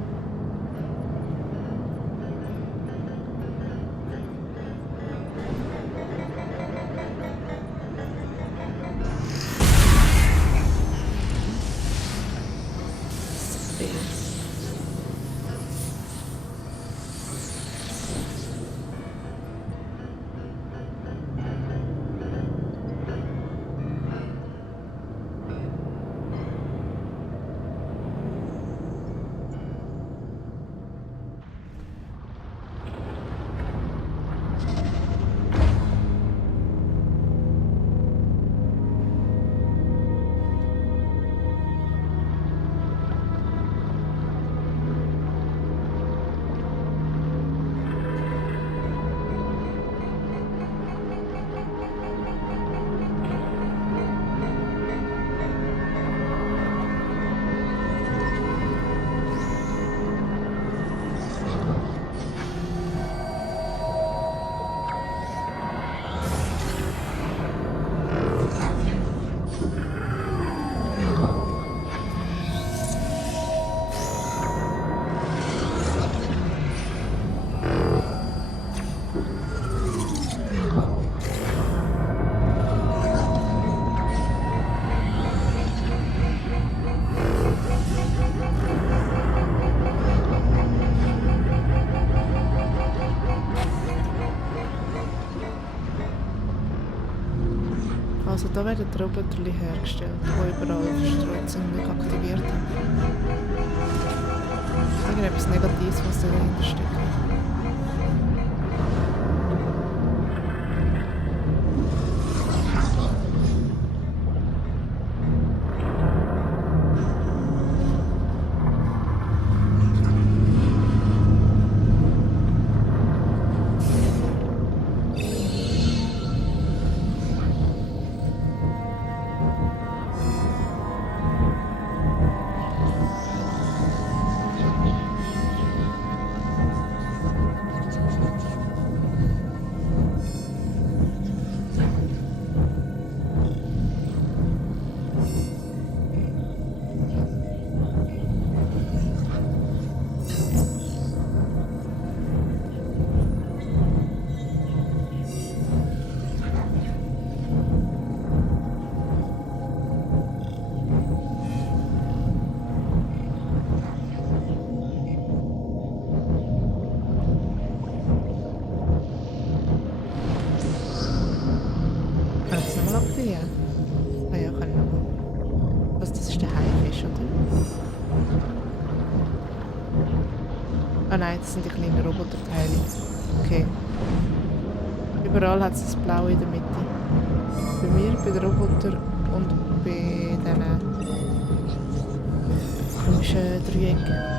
Also da werden die Roboter hergestellt, die überall verstreut sind und ich aktiviert habe. Irgendetwas Negatives, was da dahinter steckt. Ah nein, das sind die kleinen Roboterteile. Okay. Überall hat es das Blaue in der Mitte. Bei mir, bei den Robotern und bei diesen komischen Dreiecken.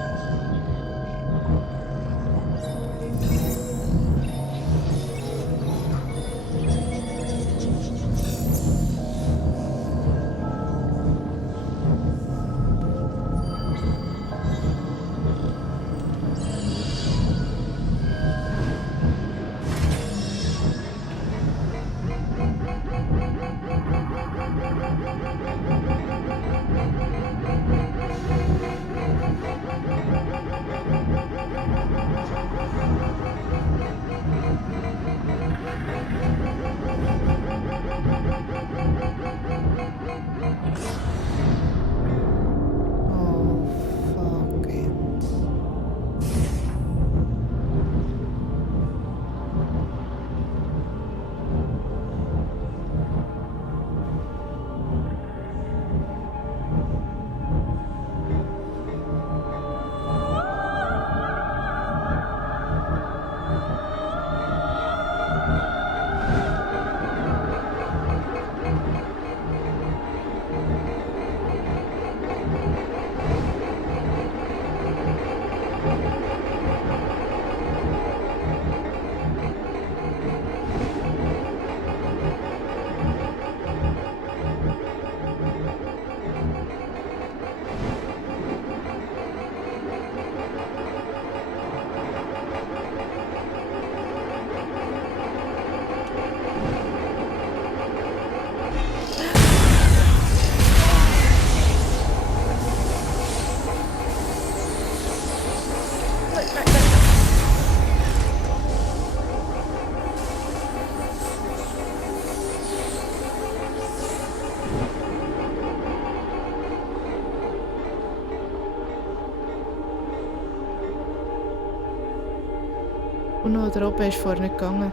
Und noch der oben ist vorher nicht gegangen.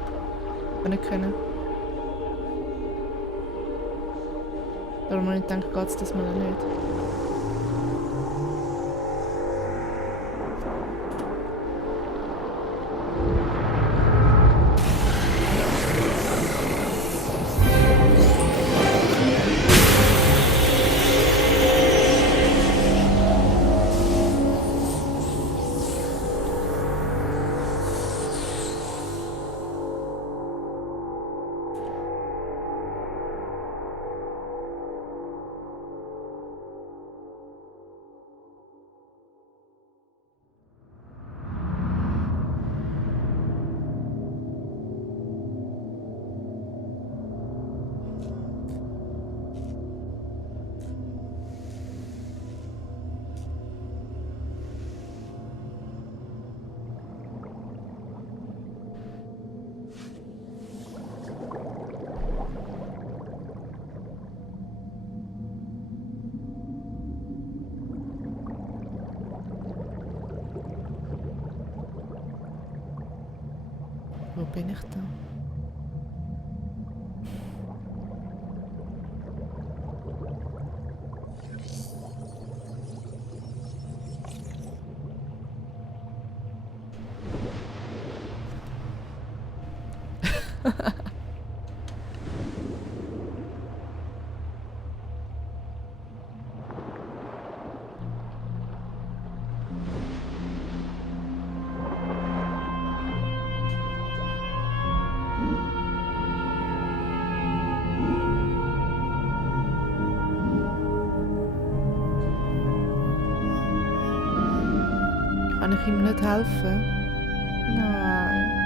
Kann nicht können. Darum habe ich gedacht, geht es das mal nicht. Wo bin ich da? Kann ich ihm nicht helfen? Nein. Nein.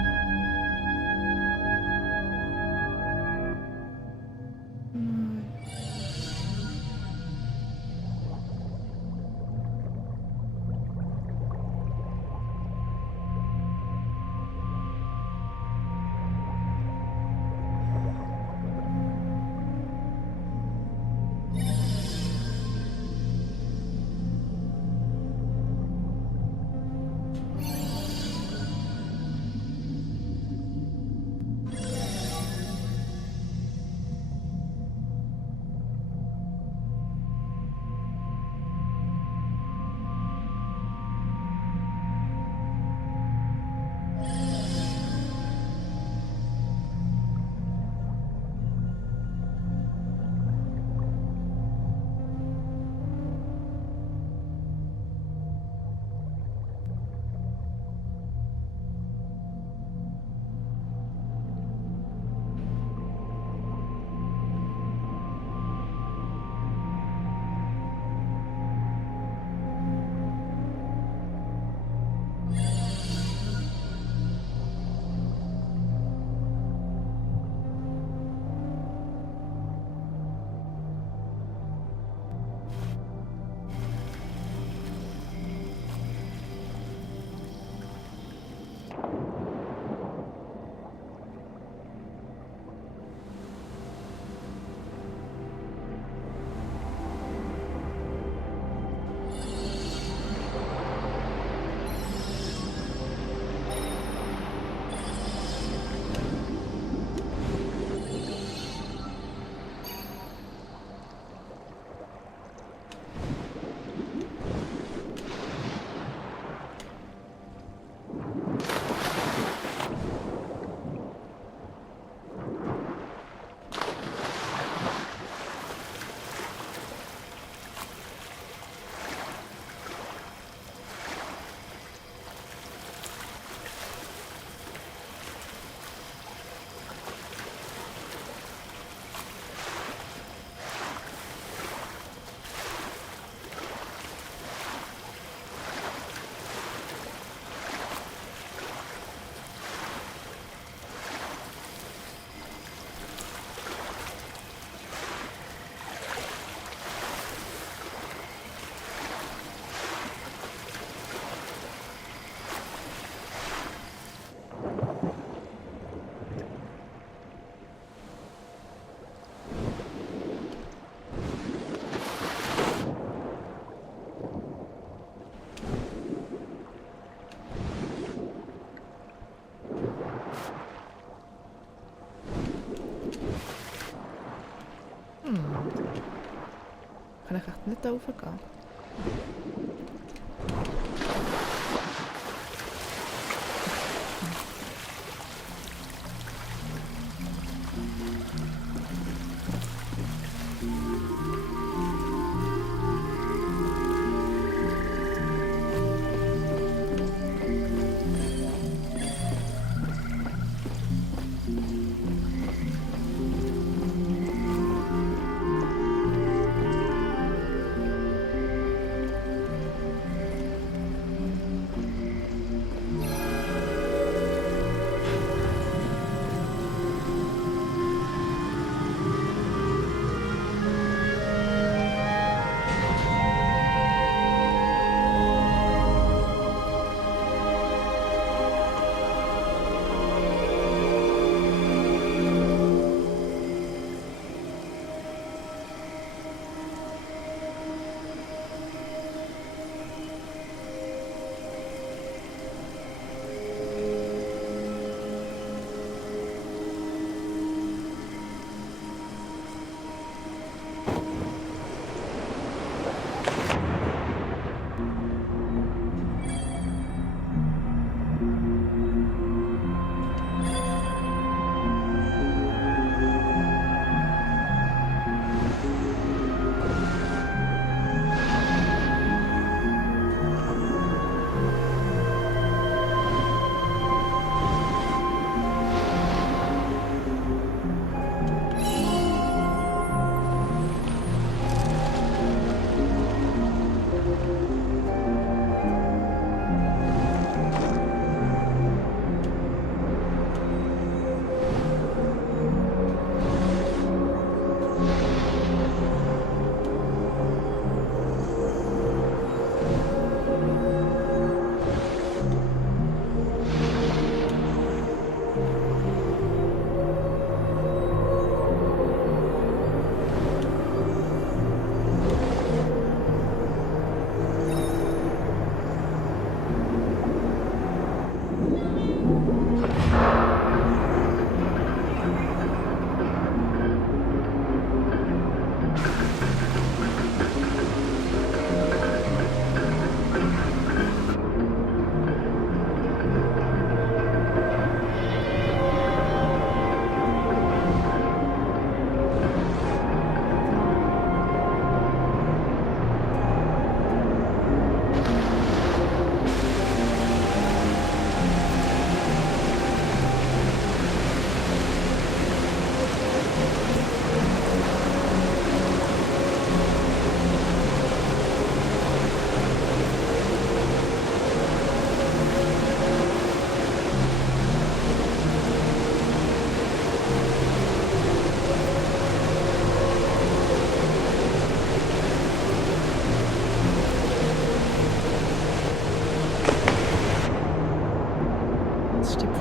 Kann ich echt nicht da raufgehen?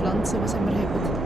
Pflanze, was immer haben.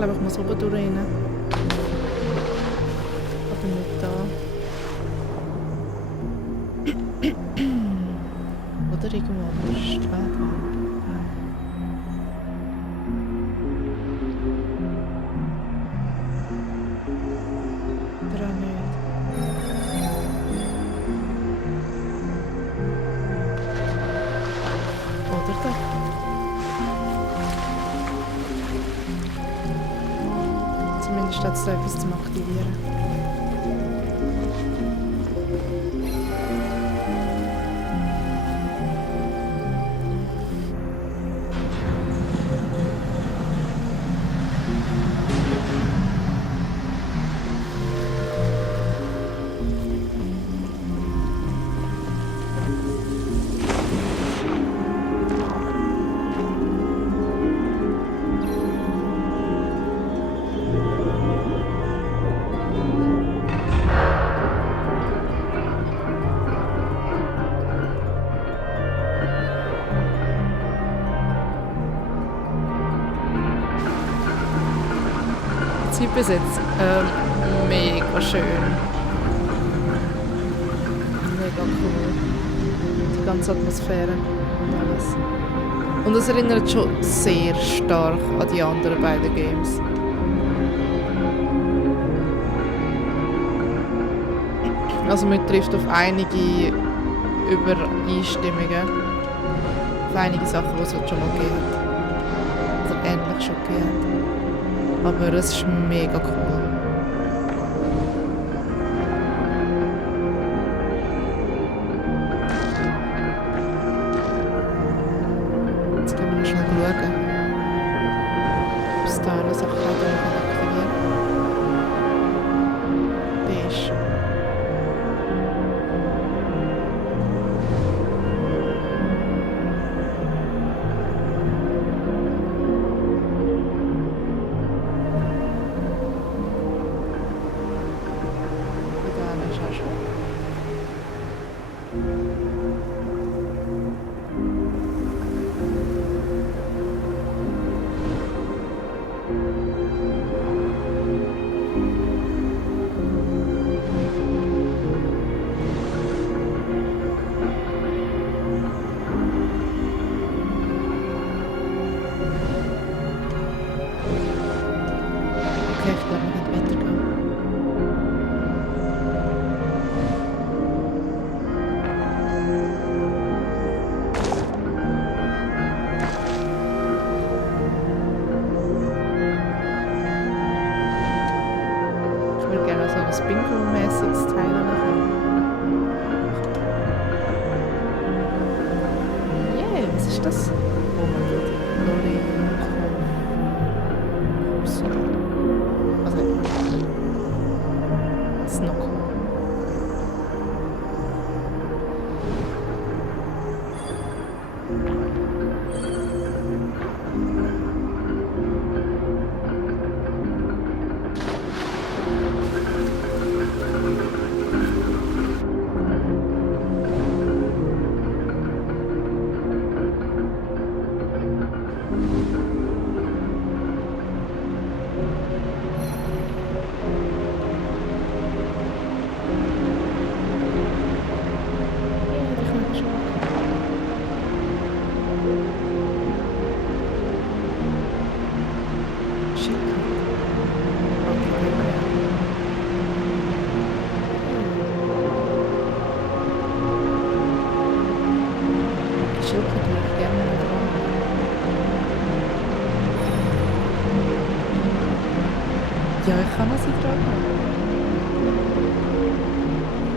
glaube, ich muss oben durch rein. Aber nicht da. Oder irgendwo anders. Ah, da. Oder auch nicht. Oder da. Zumindest hat es da etwas zum Aktivieren. Zeit bis jetzt mega schön. Mega cool. Die ganze Atmosphäre und alles. Und es erinnert schon sehr stark an die anderen beiden Games. Also man trifft auf einige Übereinstimmungen. Auf einige Sachen, die es schon mal gegeben hat. Oder ähnlich schon gegeben hat. Aber es ist mega cool. Jetzt können wir noch schnell schauen, ob es da eine Sache aktivieren kann. Die ist. Okay, ich glaube, wir können weitergehen. Ich würde gerne so ein Bingo-mäßiges Teil machen. Yeah, was ist das? Oh mein Gott. Lolli. So. Also, das ist noch cool. Ja, ich kann das nicht tragen.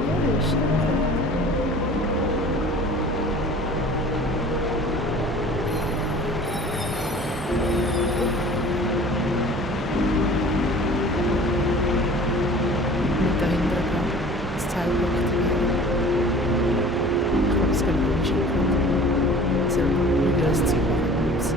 Ja, ist okay. Mit dahinter gehen. Das Teil aktivieren. Ich glaube, das können wir nicht schicken. So, wieder das Zeug machen. Ups.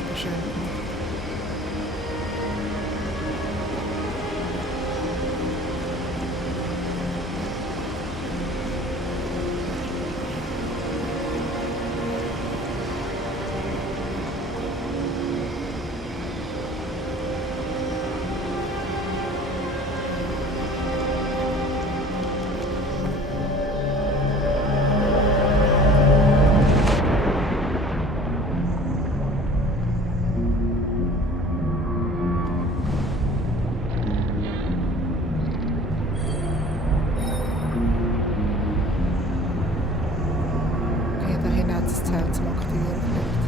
mega schön gemacht. Okay, da hinten hat das Zelt zum Aktivieren vielleicht.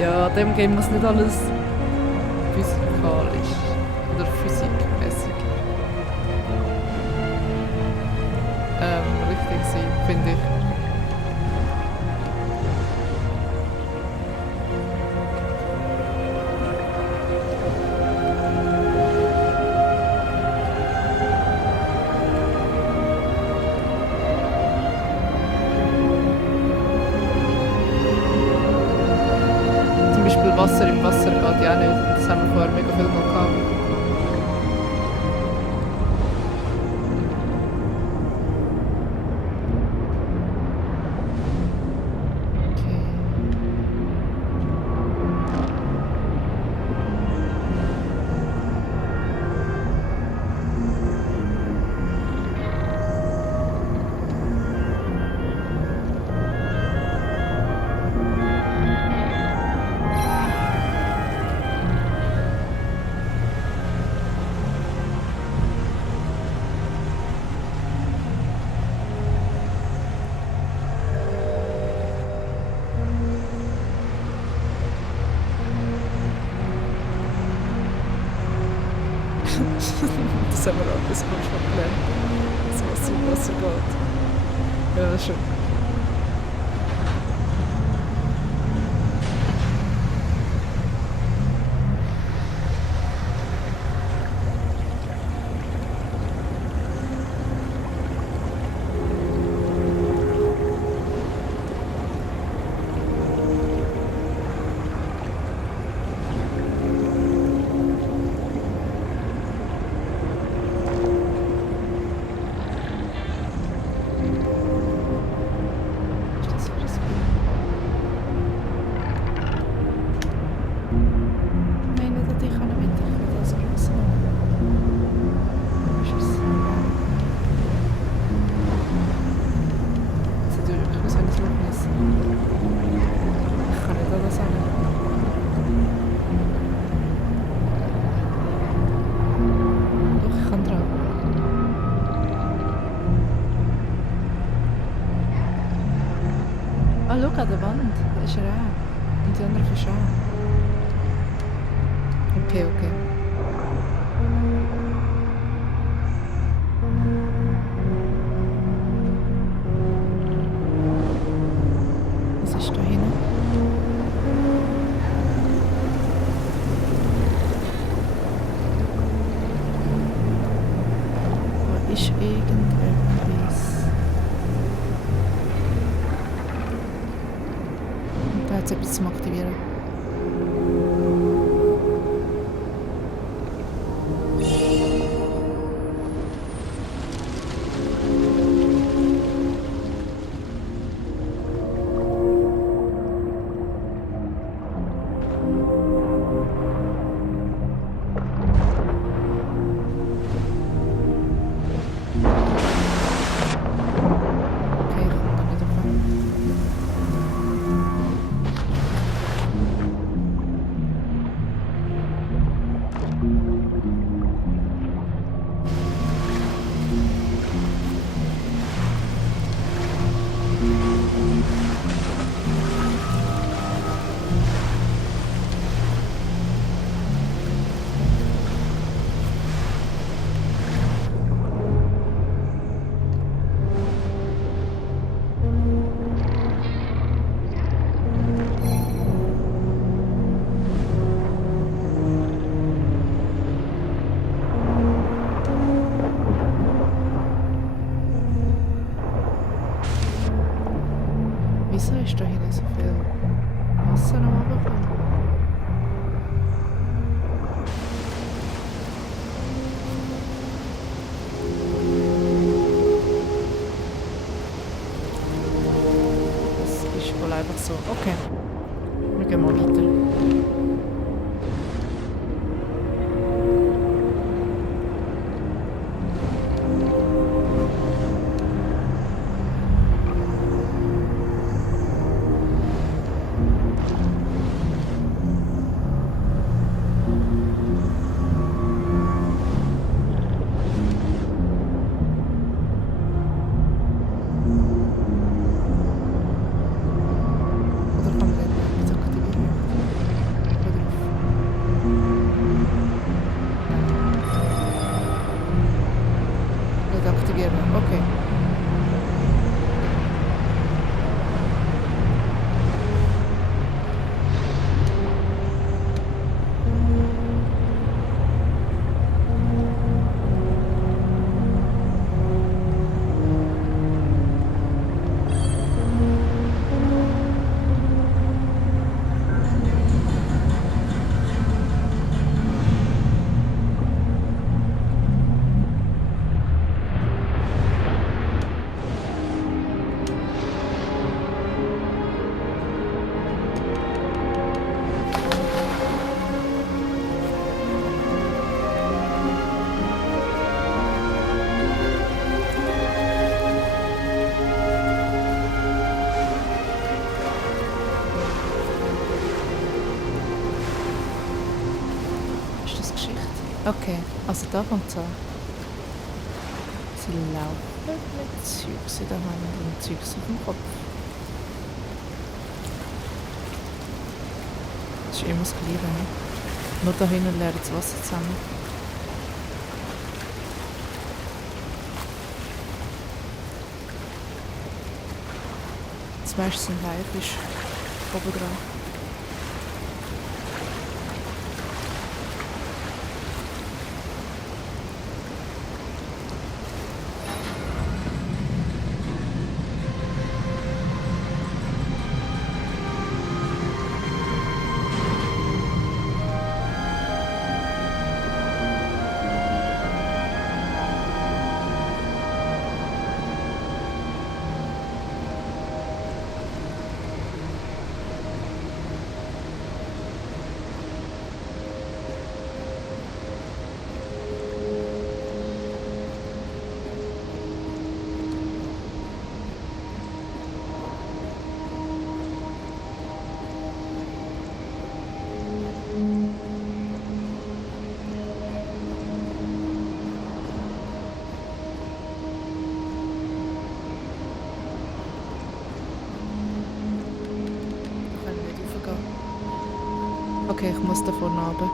Ja, dem Game muss nicht alles physikalisch oder physikmäßig richtig sein, finde ich. Zum Beispiel Wasser im Wasser geht ja auch nicht. Das haben wir vorher mega viel mal gehabt. Okay. Das haben wir auch bis kurz schon gelernt, dass Wasser im Wasser geht. Ja, schon. Ist das für das Spiel? Nein, nicht an dich, kann ich mit dich das groß machen. Ist es? Das sieht wirklich aus wie ein Lochnis. Ich kann nicht an das sagen. Doch, ich kann dran. Ah, schau an der Wand. Da ist er auch. Und die andere Fische auch. Okay, okay. Was ist da hinten? Da ist irgendetwas. Und da hat es etwas zum Aktivieren. Okay, ich komme da nicht davon. so. Okay, wir gehen mal weiter. Oder kann man den nicht aktivieren? Oder nicht aktivieren? Okay. Ist das Geschichte? Okay, also da kommt es an. Sie laufen mit Zeugs in der Hand und Zeugs auf dem Kopf. Das ist immer das Gleiche. Ne? Nur da hinten leert das Wasser zusammen. Das meiste sind Haifisch oben dran. Da können wir nicht raufgehen. Okay, ich muss da vorne runter.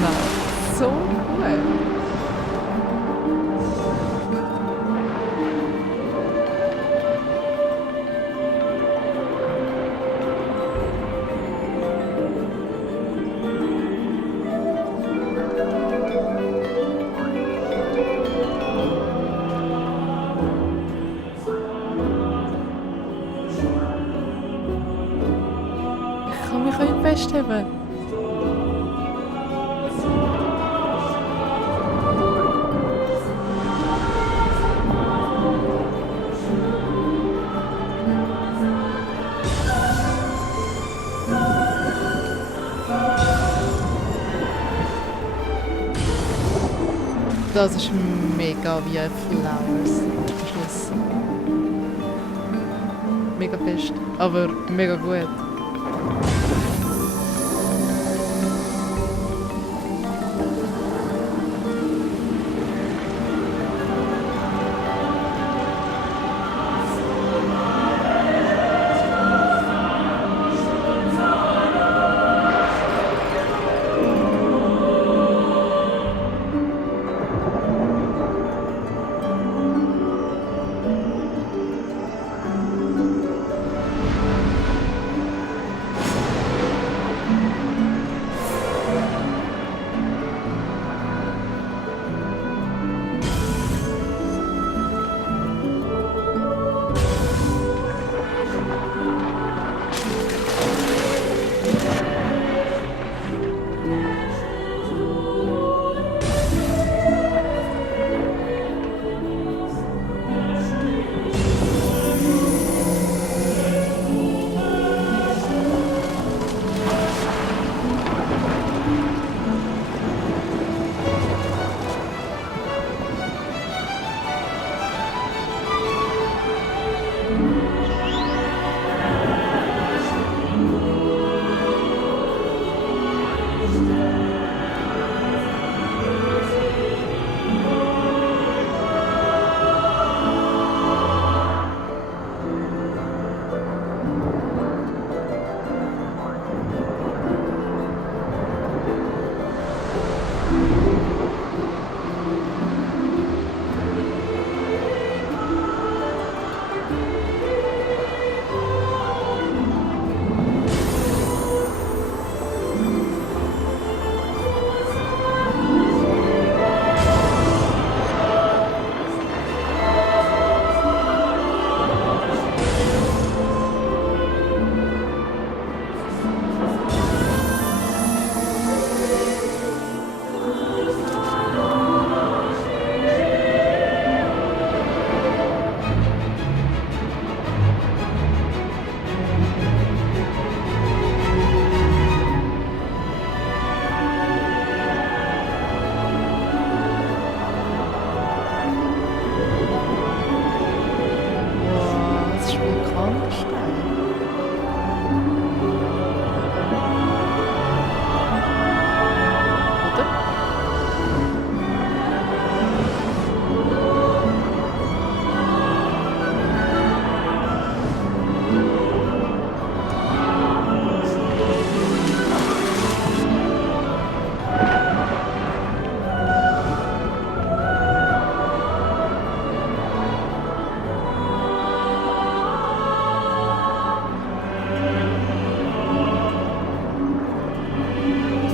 Nein, so gut. Ich kann mich auch nicht festheben. Das ist mega wie Flowers am Schluss. Mega fest, aber mega gut.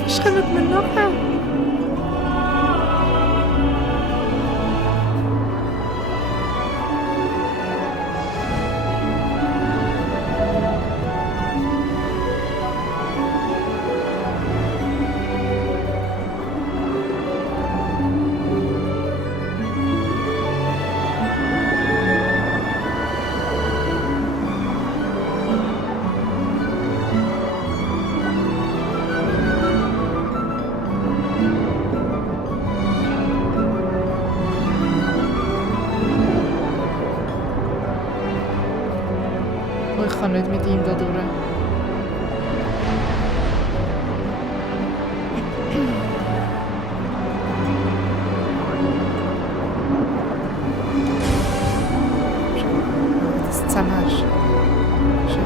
Schreibt mir nachher. Oh, ich kann nicht mit ihm da durch. Das zusammen hast. Schön.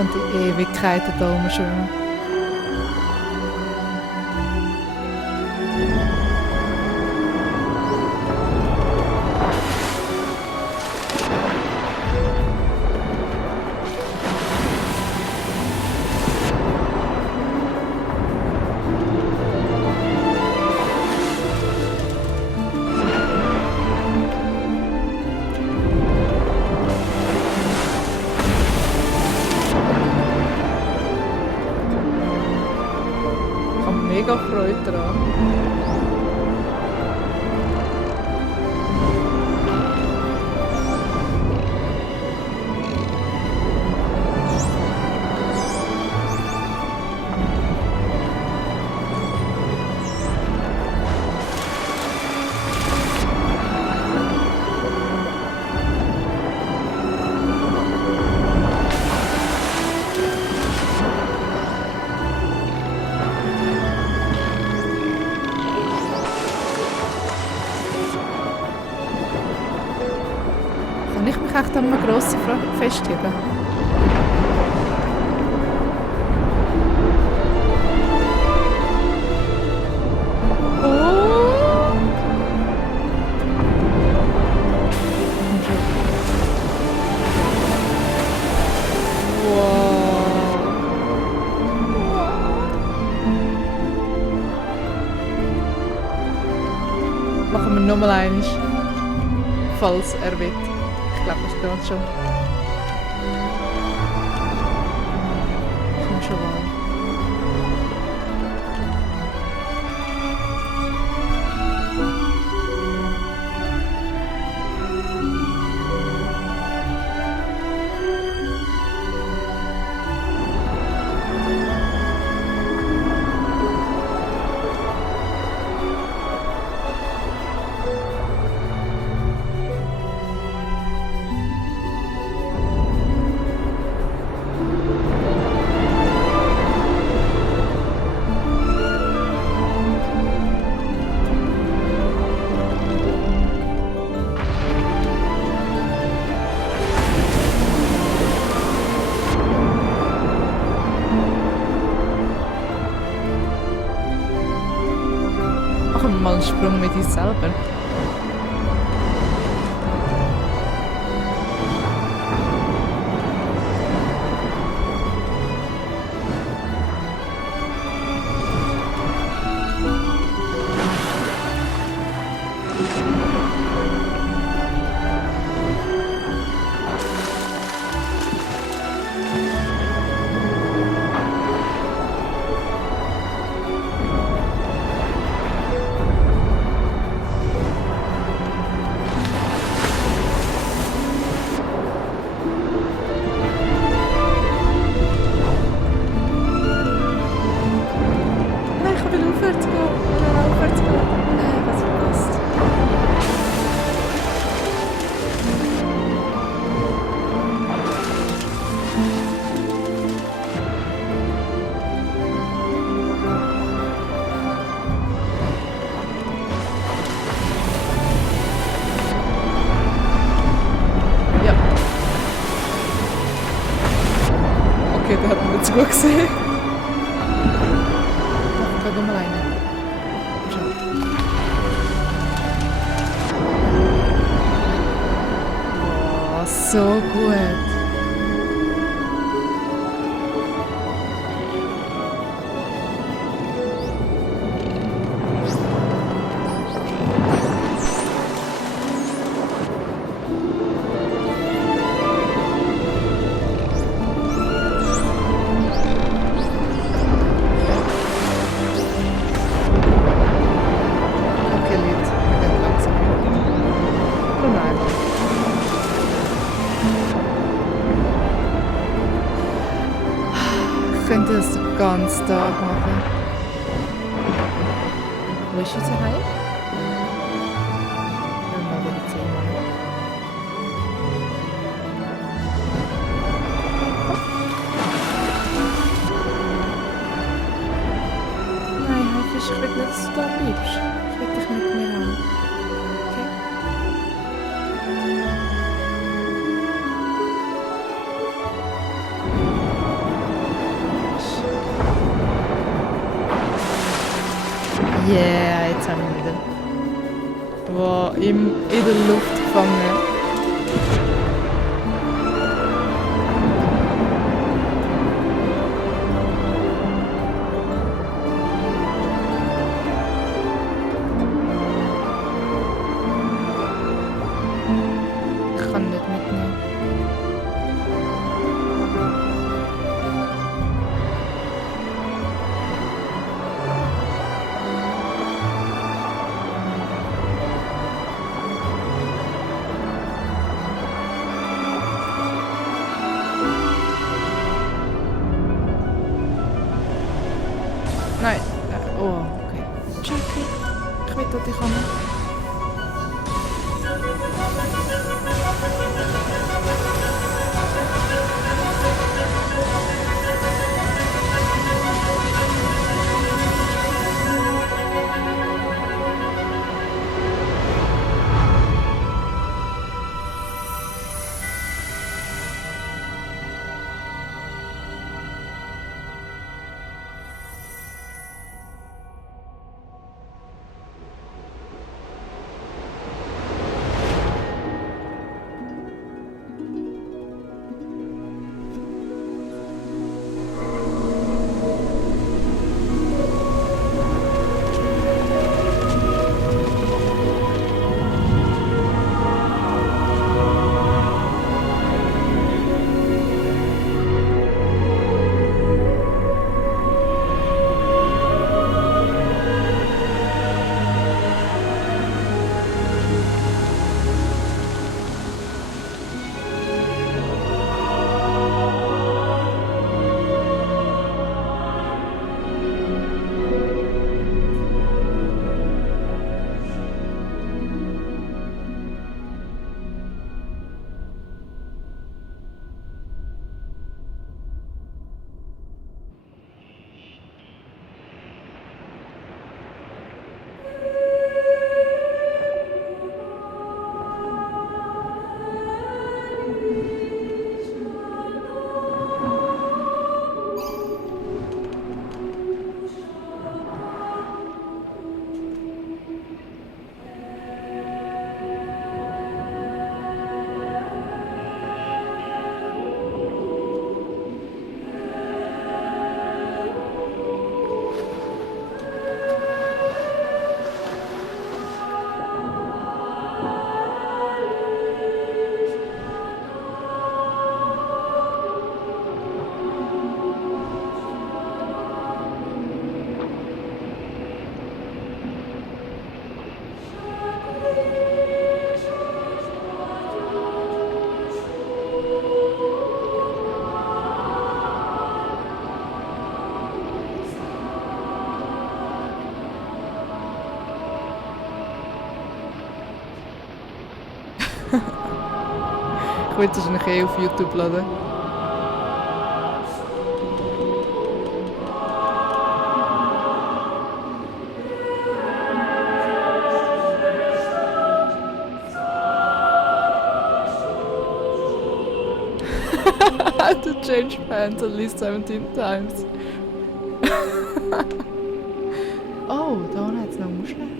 könnte Ewigkeiten da rumschwimmen. Ich habe mega Freude daran. Kann ich mich echt an einem grossen festheben? Oh! Wow! Machen wir nochmal eines, falls er will. Ich glaube, das geht schon. Komm schon mal. Machen wir mal einen Sprung mit uns selber. Nein, ich will aufwärts gehen. Ich will aufwärts gehen. Nein, was verpasst. Ja. Okay, der hat mir nicht so gut gesehen. Geh mal rein. Schau. Oh, so gut. Okay, Lied. Wir gehen langsam. Nur noch einmal. Ich könnte das den ganzen Tag machen. Wo ist unser Heim? Mal wieder 10 Mal. Nein, Haifisch, ich will nicht, dass du da bleibst. Ich will dich mit mir haben. Okay? Yeah, jetzt haben wir wieder. Wow, in der Luft gefangen. Ich kann nicht mitnehmen. Nein. Oh, okay. Jackie, ich will dich kommen. Ich will es wahrscheinlich auf YouTube laden. To change pants at least 17 times. Oh, da unten hat es noch Muscheln.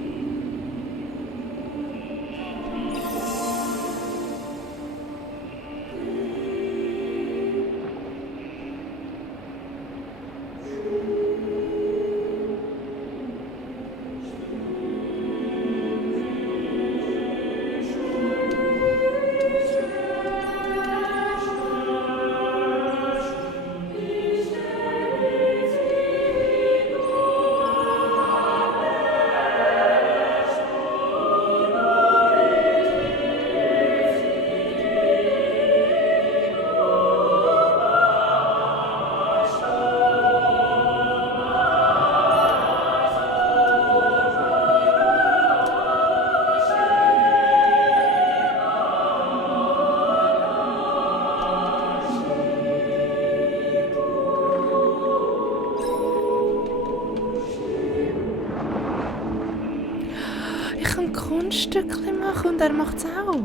Ich kann Kunststückchen machen und er macht es auch.